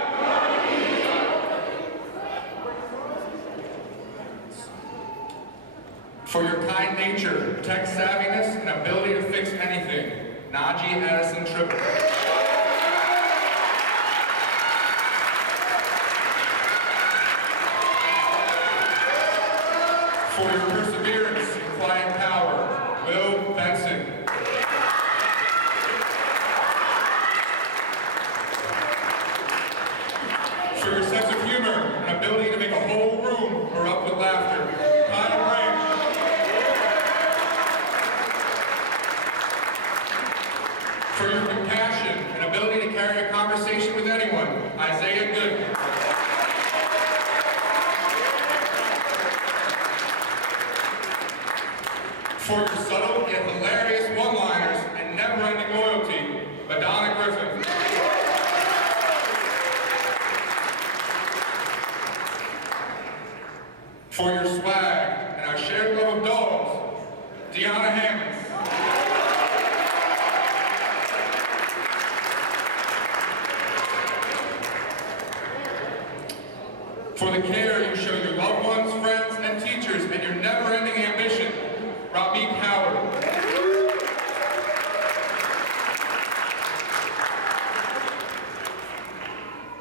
For your kind nature, tech savviness, and ability to fix anything, Najee Addison Triple. For your perseverance and quiet power, Will Benson. For your sense of humor and ability to make a whole room erupt with laughter, Kyle Branch. For your compassion and ability to carry a conversation with anyone, Isaiah Goodman. For your subtle yet hilarious one-liners and never-ending loyalty, Madonna Griffin. For your swag and our shared love of dogs, Deanna Hammonds. For the care you show your loved ones, friends, and teachers, and your never-ending ambition, Ramit Howard.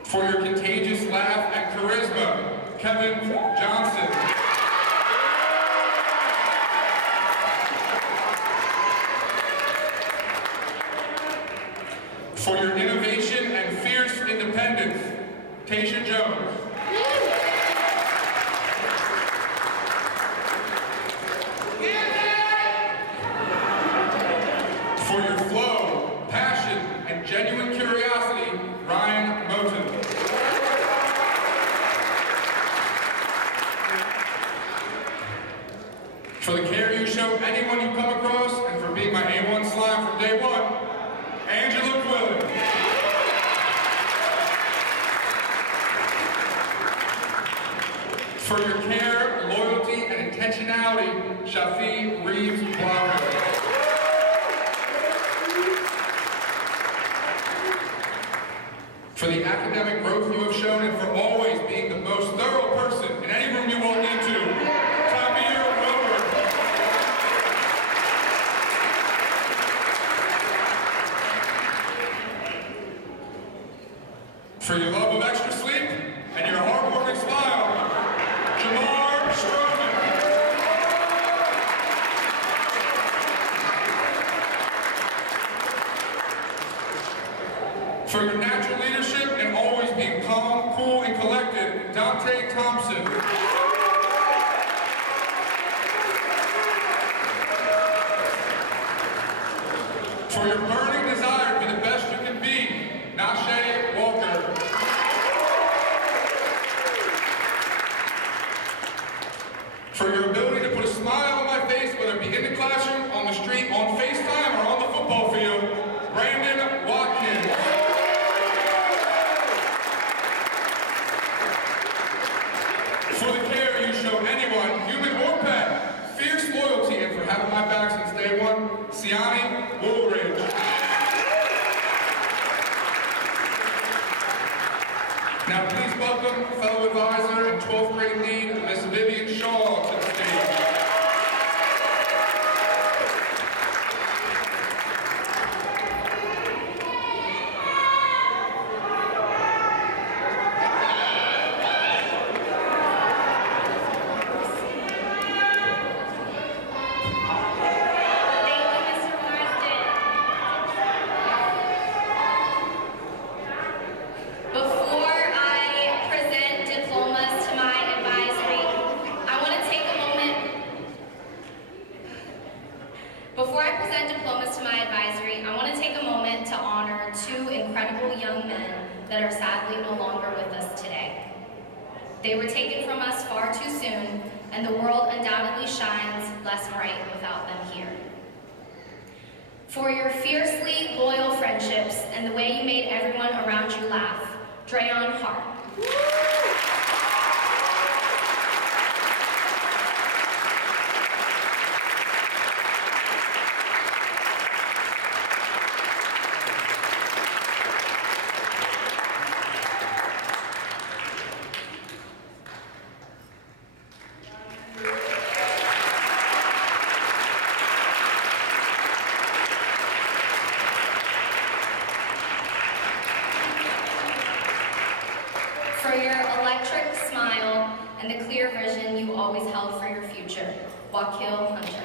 For your contagious laugh and charisma, Kelvin Johnson. For your innovation and fierce independence, Tasha Jones. For your flow, passion, and genuine curiosity, Ryan Moten. For the care you show anyone you come across, and for being my A1 slime from day one, Angela Quillen. For your care, loyalty, and intentionality, Shafi Reeves Blanco. For the academic growth you have shown, and for always being the most thorough person in any room you walk into, Tamir Rover. For your love of extra sleep and your hard-working smile, Jamar Stroman. For your natural leadership and always being calm, cool, and collected, Dante Thompson. For your burning desire to be the best For your ability to put a smile on my face, whether it be in the classroom, on the street, on FaceTime, or on the football field, Brandon Watkins. For the care you show anyone, human or pet, fierce loyalty, and for having my back since day one, Siani Woolridge. Now please welcome fellow advisor and 12th grade lead, Miss Vivian Shaw, to the stage. Before I present diplomas to my advisory, I want to take a moment to honor two incredible young men that are sadly no longer with us today. They were taken from us far too soon, and the world undoubtedly shines less bright without them here. For your fiercely loyal friendships and the way you made everyone around you laugh, Drayon Hart. For your electric smile and the clear vision you always held for your future, Wakil Hunter.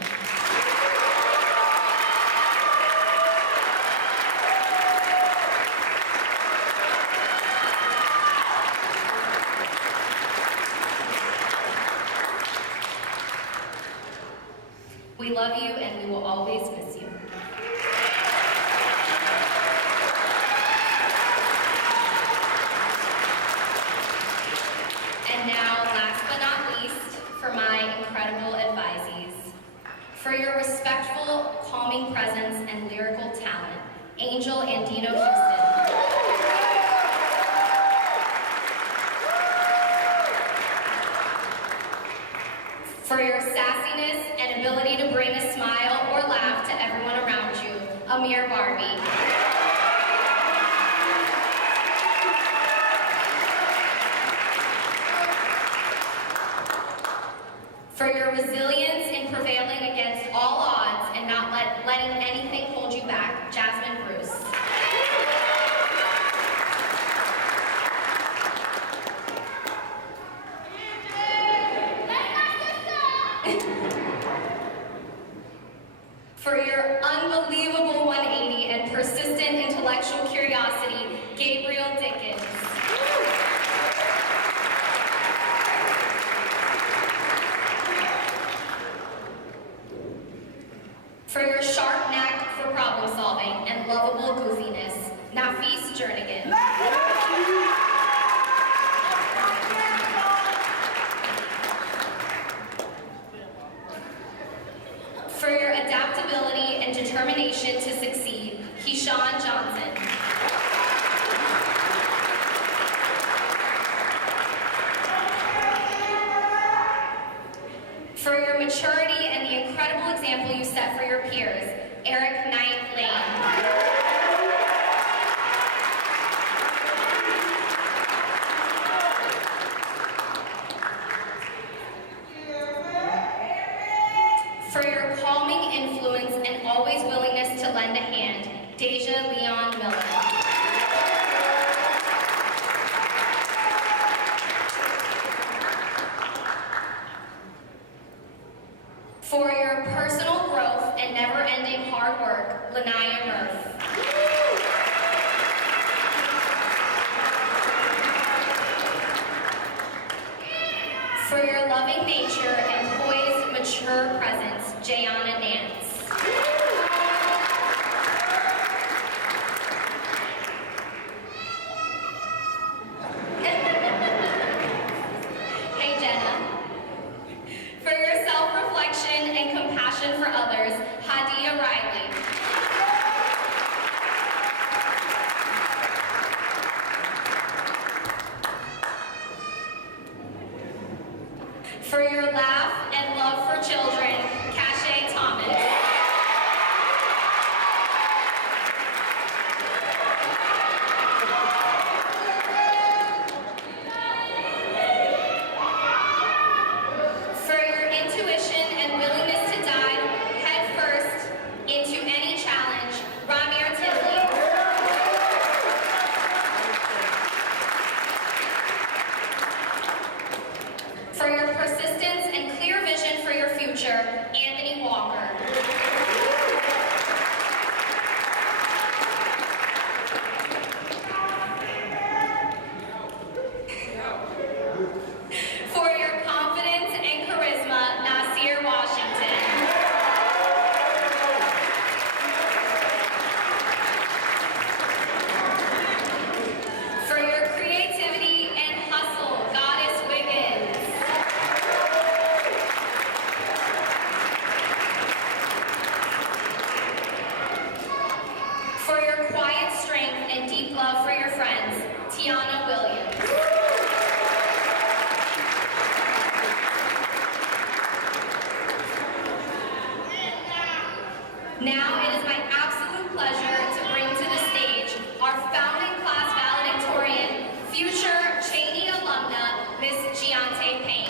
We love you and we will always miss you. And now, last but not least, for my incredible advisees. For your respectful, calming presence and lyrical talent, Angel Andino Houston. For your sassiness and ability to bring a smile or laugh to everyone around you, Amir Barbie. For your resilience in prevailing against all odds and not letting anything hold you back, Jasmine Bruce. For your unbelievable 180 and persistent intellectual curiosity, Gabriel Dickens. For your sharp knack for problem solving and lovable goofiness, Nafis Jernigan. For your adaptability and determination to succeed, Keyshawn Johnson. For your maturity and the incredible example you set for your peers, Eric Knight Lane. For your calming influence and always willingness to lend a hand, Deja Leon Miller. For your personal growth and never-ending hard work, Lanaya Murph. For your loving nature and poised, mature presence, Jayana Nance. Hey, Jenna. For your For your laugh and love for children, Cache Thomas. For your intuition and willingness to dive headfirst into any challenge, Ramir Tivoli. For your persistence and clear vision for your future, Anthony Walker. For your confidence and charisma, Nasir Washington. For your creativity and hustle, Goddess Wiggins. For your quiet strength and deep love for your friends, Tiana Williams. Now it is my absolute pleasure to bring to the stage our founding class valedictorian, future Cheney alumna, Miss Giante Payne.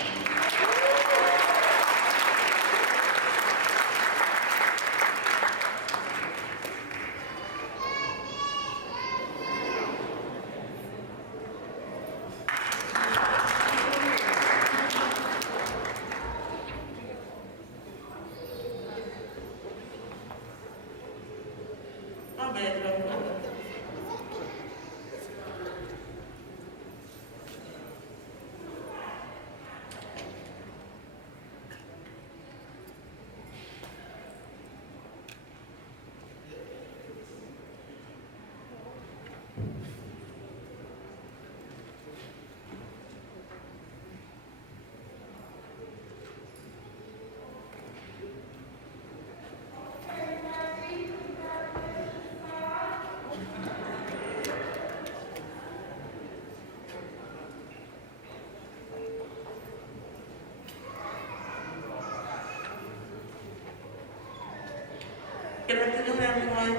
Good afternoon, everyone.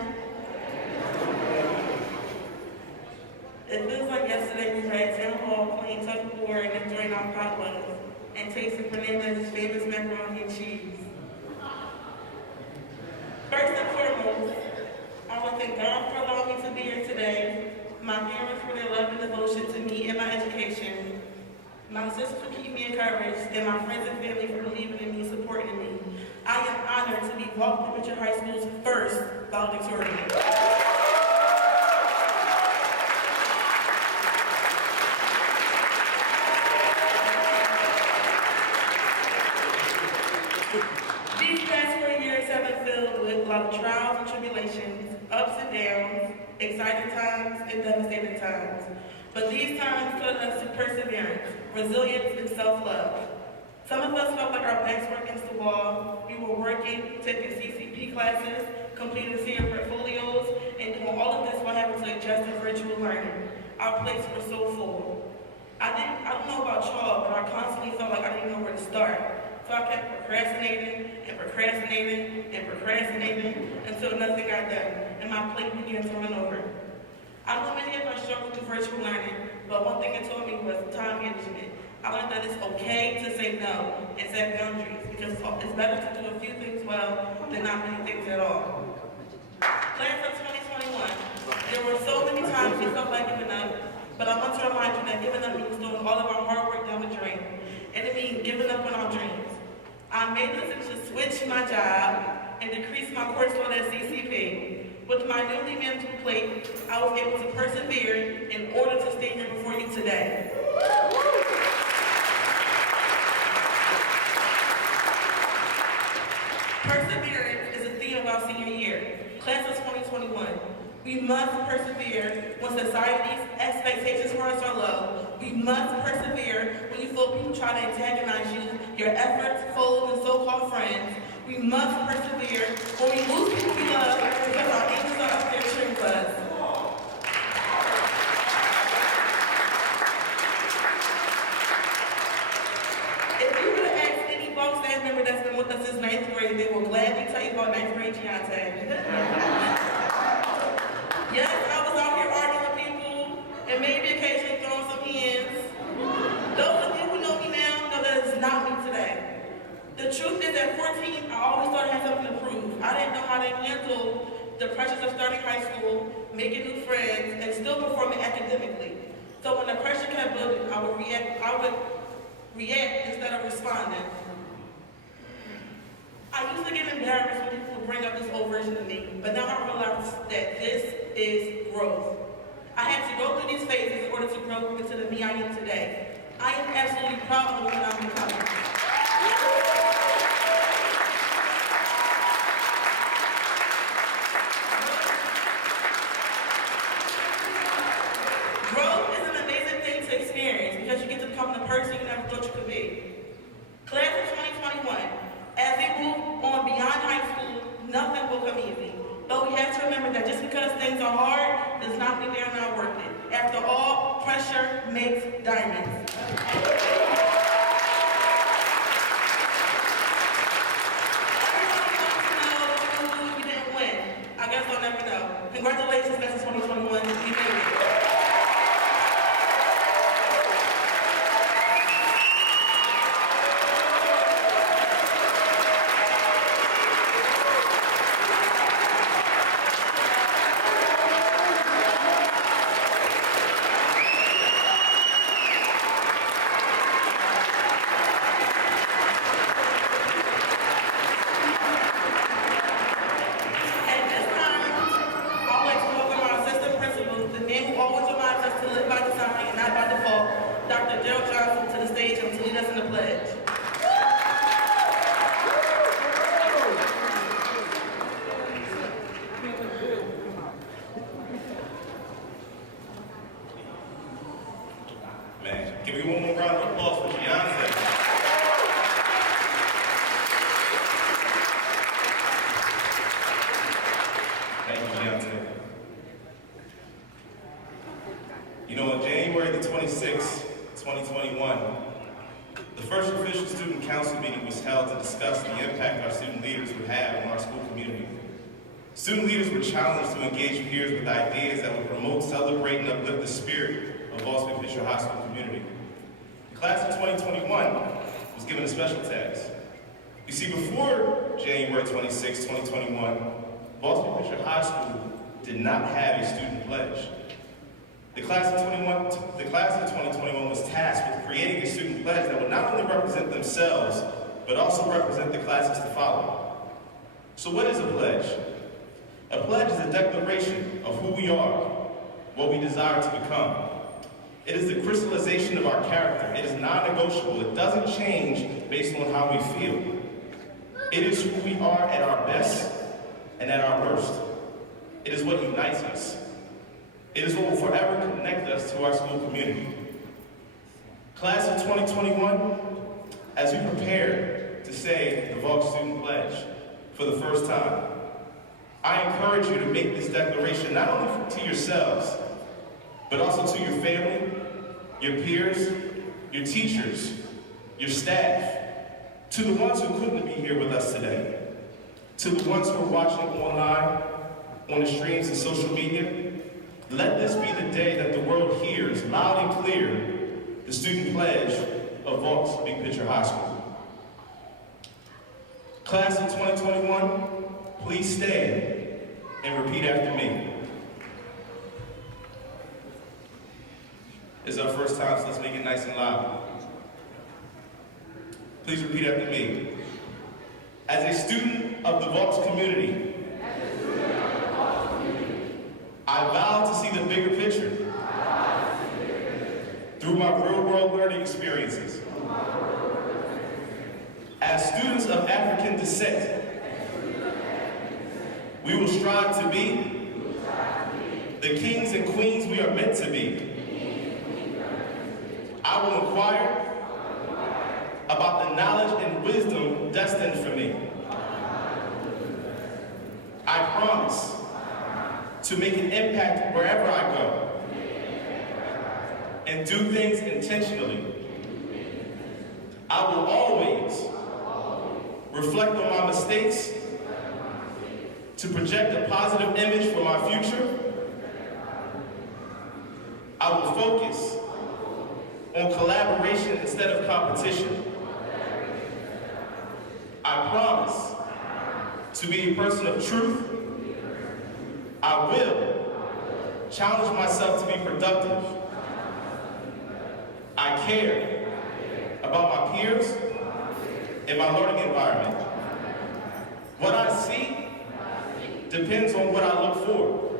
It feels like yesterday we had town hall, playing tug of war, and enjoying our potlucks, and tasting Fernandez's famous macaroni and cheese. First and foremost, I want to thank God for allowing me to be here today, my parents for their love and devotion to me and my education, my sisters for keeping me encouraged, and my friends and family for believing in me, supporting me. I am honored to be Vaux Preparator High School's first valedictorian. These past 4 years have been filled with a lot of trials and tribulations, ups and downs, exciting times and devastating times. But these times taught us to perseverance, resilience, and self-love. Some of us felt like our backs were against the wall. We were working, taking CCP classes, completing senior portfolios, and doing all of this while having to adjust to virtual learning. Our plates were so full. I don't know about y'all, but I constantly felt like I didn't know where to start. So I kept procrastinating and procrastinating and procrastinating until nothing got done, and my plate began to run over. I know many of us struggle with virtual learning, but one thing it taught me was time management. I learned that it's okay to say no and set boundaries, because it's better to do a few things well than not many things at all. Class of 2021, there were so many times we felt like giving up, but I want to remind you that giving up means throwing all of our hard work down the drain, and it means giving up on our dreams. I made the decision to switch my job and decrease my course load at CCP. With my newly manageable plate, I was able to persevere in order to stay here before you today. Perseverance is a theme of our senior year. Class of 2021. We must persevere when society's expectations for us are low. We must persevere when you feel people try to antagonize you, your efforts, foes, and so-called friends. We must persevere when we lose people we love because our angels are up there cheering for us. If you would member that's been with us since 9th grade. They will gladly tell you about 9th grade Giante. Yes, I was out here arguing with people and maybe occasionally throwing some hands. Those of you who know me now know that it's not me today. The truth is, at 14, I always thought I had something to prove. I didn't know how to handle the pressures of starting high school, making new friends, and still performing academically. So when the pressure kept building, I would react instead of responding. I used to get embarrassed when people would bring up this old version of me, but now I realize that this is growth. I had to go through these phases in order to grow into the me I am today. I am absolutely proud of the woman I'm becoming. Growth is an amazing thing to experience because you get to become the person you never thought you could be. Class of 2021, as we move on beyond high school, nothing will come easy. But we have to remember that just because things are hard does not mean they're not worth it. After all, pressure makes diamonds. I guess I'll never know. Congratulations, class of 2021. You made it. Give me one more round of applause for Giante. Thank you, Giante. You know, on January the 26th, 2021, the first official student council meeting was held to discuss the impact our student leaders would have on our school community. Student leaders were challenged to engage peers with ideas that would promote, celebrate, and uplift the spirit of Vaux Fisher High School community. The class of 2021 was given a special task. You see, before January 26, 2021, Vaux Fisher High School did not have a student pledge. The class of 2021 was tasked with creating a student pledge that would not only represent themselves, but also represent the classes to follow. So what is a pledge? A pledge is a declaration of who we are, what we desire to become. It is the crystallization of our character. It is non-negotiable. It doesn't change based on how we feel. It is who we are at our best and at our worst. It is what unites us. It is what will forever connect us to our school community. Class of 2021, as we prepare to say the Vaux Student Pledge for the first time, I encourage you to make this declaration not only to yourselves, but also to your family, your peers, your teachers, your staff, to the ones who couldn't be here with us today, to the ones who are watching online, on the streams and social media. Let this be the day that the world hears loud and clear the student pledge of Vaux Big Picture High School. Class of 2021, please stand and repeat after me. It's our first time, so let's make it nice and loud. Please repeat after me. As a student of the Vaux community, I vow to see the bigger picture through my real-world learning experiences. As students of African descent, we will strive to be the kings and queens we are meant to be. I will inquire about the knowledge and wisdom destined for me. I promise to make an impact wherever I go and do things intentionally. I will always reflect on my mistakes, to project a positive image for my future. I will focus on collaboration instead of competition. I promise to be a person of truth. I will challenge myself to be productive. I care about my peers and my learning environment. What I see depends on what I look for.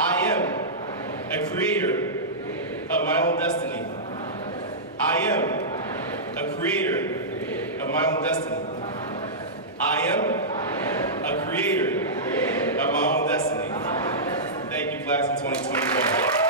I am a creator of my own destiny. I am a creator of my own destiny. I am a creator of my own destiny. Thank you, class of 2021.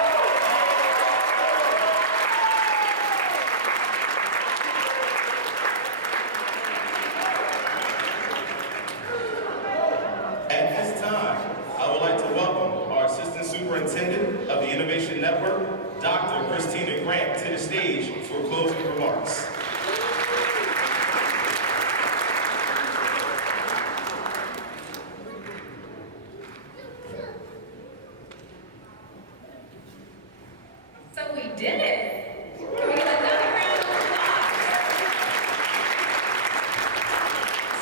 At this time, I would like to welcome our Assistant Superintendent of the Innovation Network, Dr. Christina Grant, to the stage for closing remarks. So we did it. Can we get another round of applause?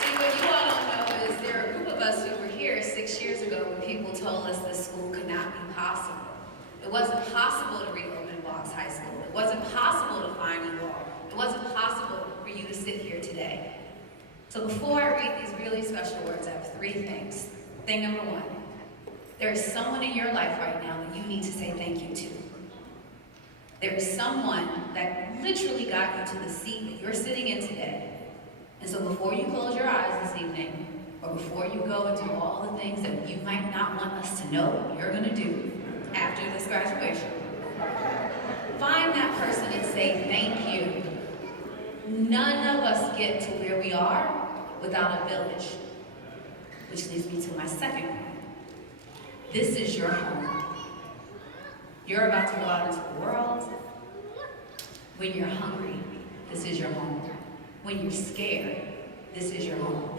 See, what you all don't know is there are a group of us who were here 6 years ago when people told us this school could not be possible. It wasn't possible to reopen Vaux High School. It wasn't possible to find you all. It wasn't possible for you to sit here today. So before I read these really special words, I have 3 things. Thing number 1, there is someone in your life right now that you need to say thank you to. There is someone that literally got you to the seat that you're sitting in today. And so before you close your eyes this evening, or before you go and do all the things that you might not want us to know you're gonna do after this graduation, find that person and say thank you. None of us get to where we are without a village. Which leads me to my second point. This is your home. You're about to go out into the world. When you're hungry, this is your home. When you're scared, this is your home.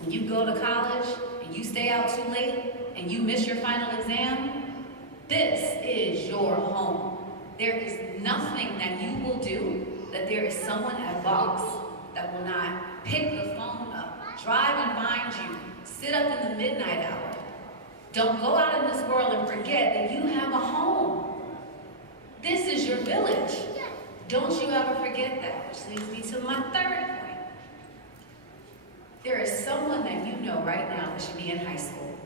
When you go to college and you stay out too late and you miss your final exam, this is your home. There is nothing that you will do that there is someone at Vaux that will not pick the phone up, drive and find you, sit up in the midnight hour. Don't go out in this world and forget that you have a home. This is your village. Don't you ever forget that, which leads me to my third point. There is someone that you know right now that should be in high school.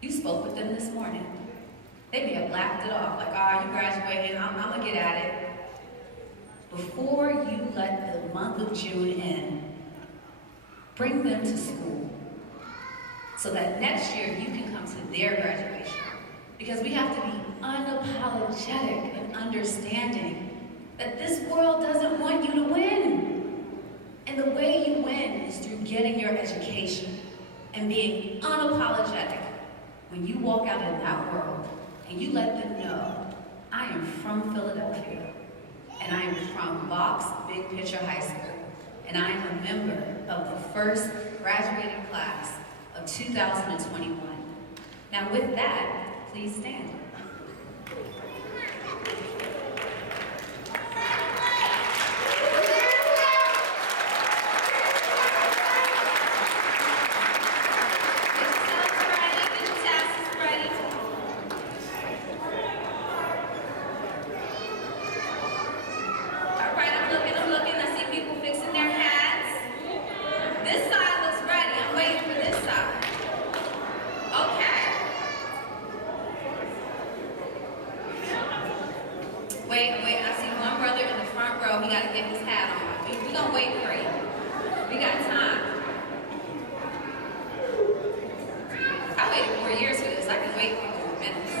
You spoke with them this morning. They may have laughed it off, like, you graduating, I'm gonna get at it. Before you let the month of June end, bring them to school so that next year you can come to their graduation. Because we have to be unapologetic and understanding that this world doesn't want you to win. And the way you win is through getting your education and being unapologetic when you walk out in that world and you let them know, I am from Philadelphia, and I am from Vaux Big Picture High School, and I am a member of the first graduating class of 2021. Now with that, please stand. Wait, I see one brother in the front row. He got to get his hat on. We're going to wait for you. We got time. I waited 4 years for this. I can wait for minutes.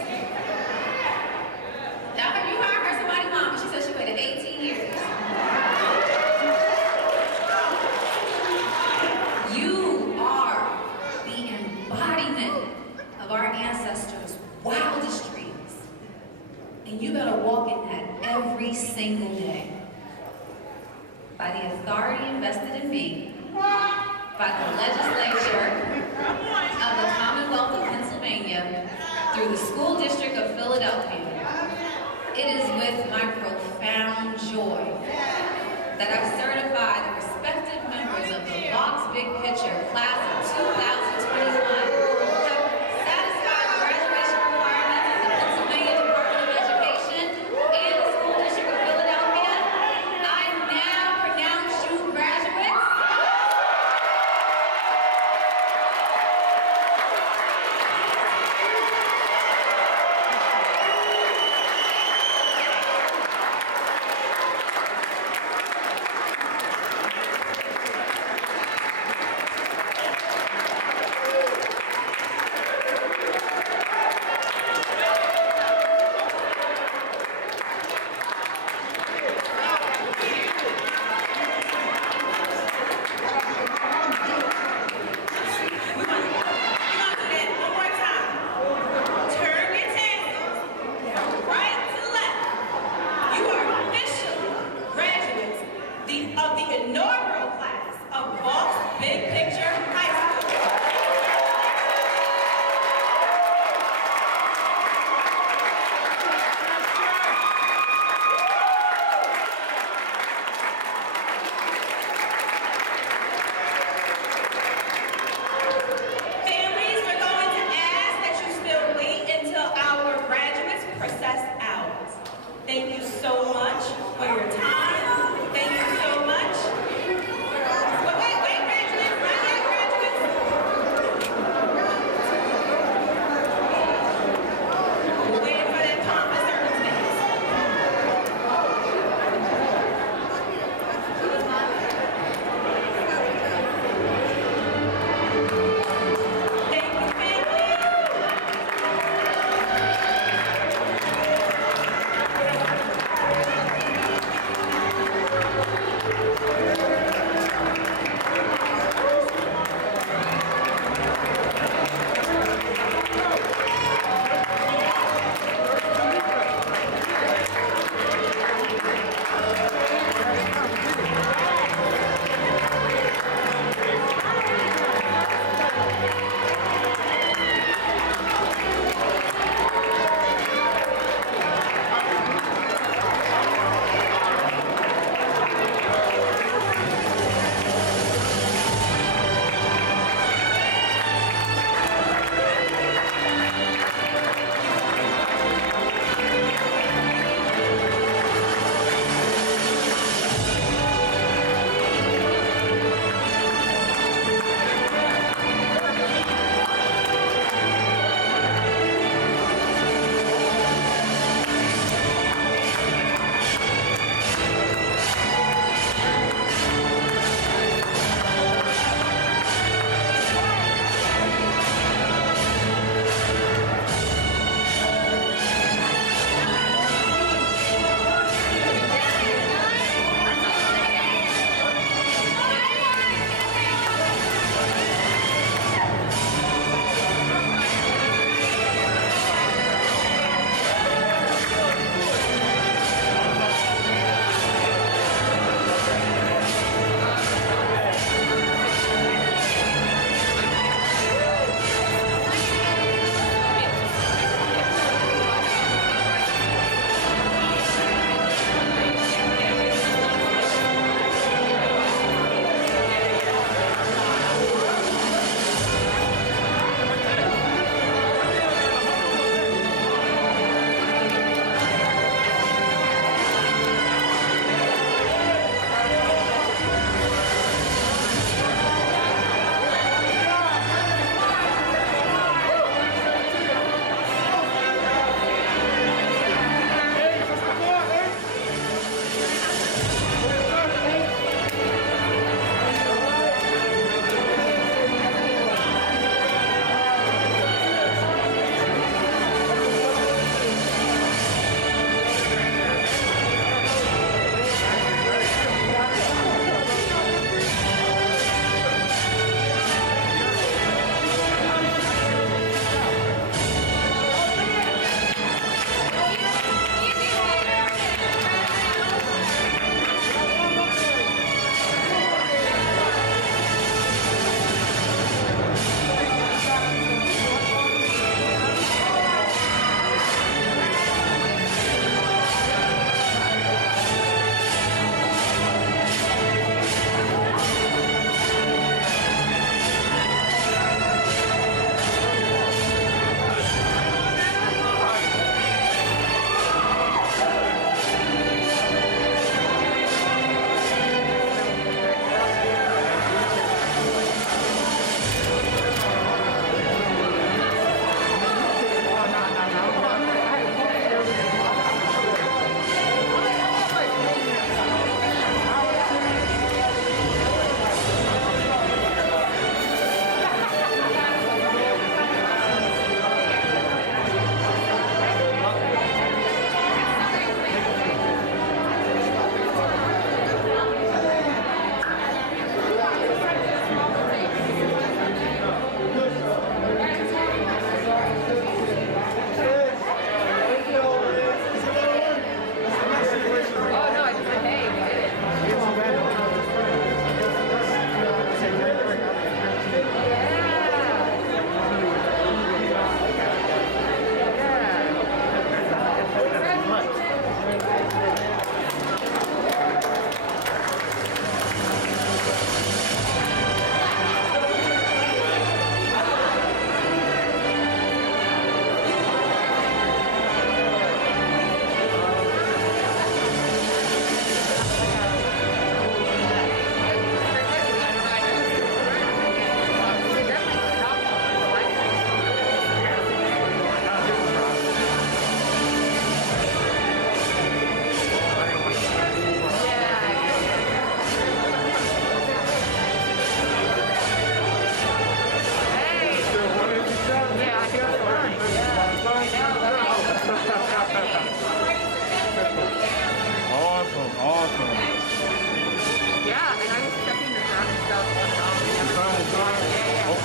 You heard somebody's mama. She said she waited 18 years. You are the embodiment of our ancestors' wildest dreams. And you gotta walk in that every single day. by the authority invested in me by the legislature of the Commonwealth of Pennsylvania through the School District of Philadelphia. It is with my profound joy that I certify the respective members of the Vaux Big Picture Class of 2021 have satisfied the graduation requirements of the Pennsylvania Department of Education and the School District of Philadelphia. I now pronounce you graduates. Of the inaugural class of Vaux Big Picture High School. Families, we're going to ask that you still wait until our graduates process out. Thank you so much for your time. Thank you so much. Wait.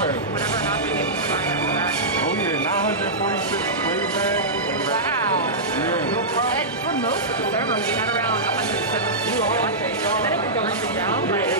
Okay. Whatever happened, it was fine after that. Oh yeah, 946 players back. Wow. Yeah. And for most of the ceremony, we had around 170 people watching. And then it would go up and down, but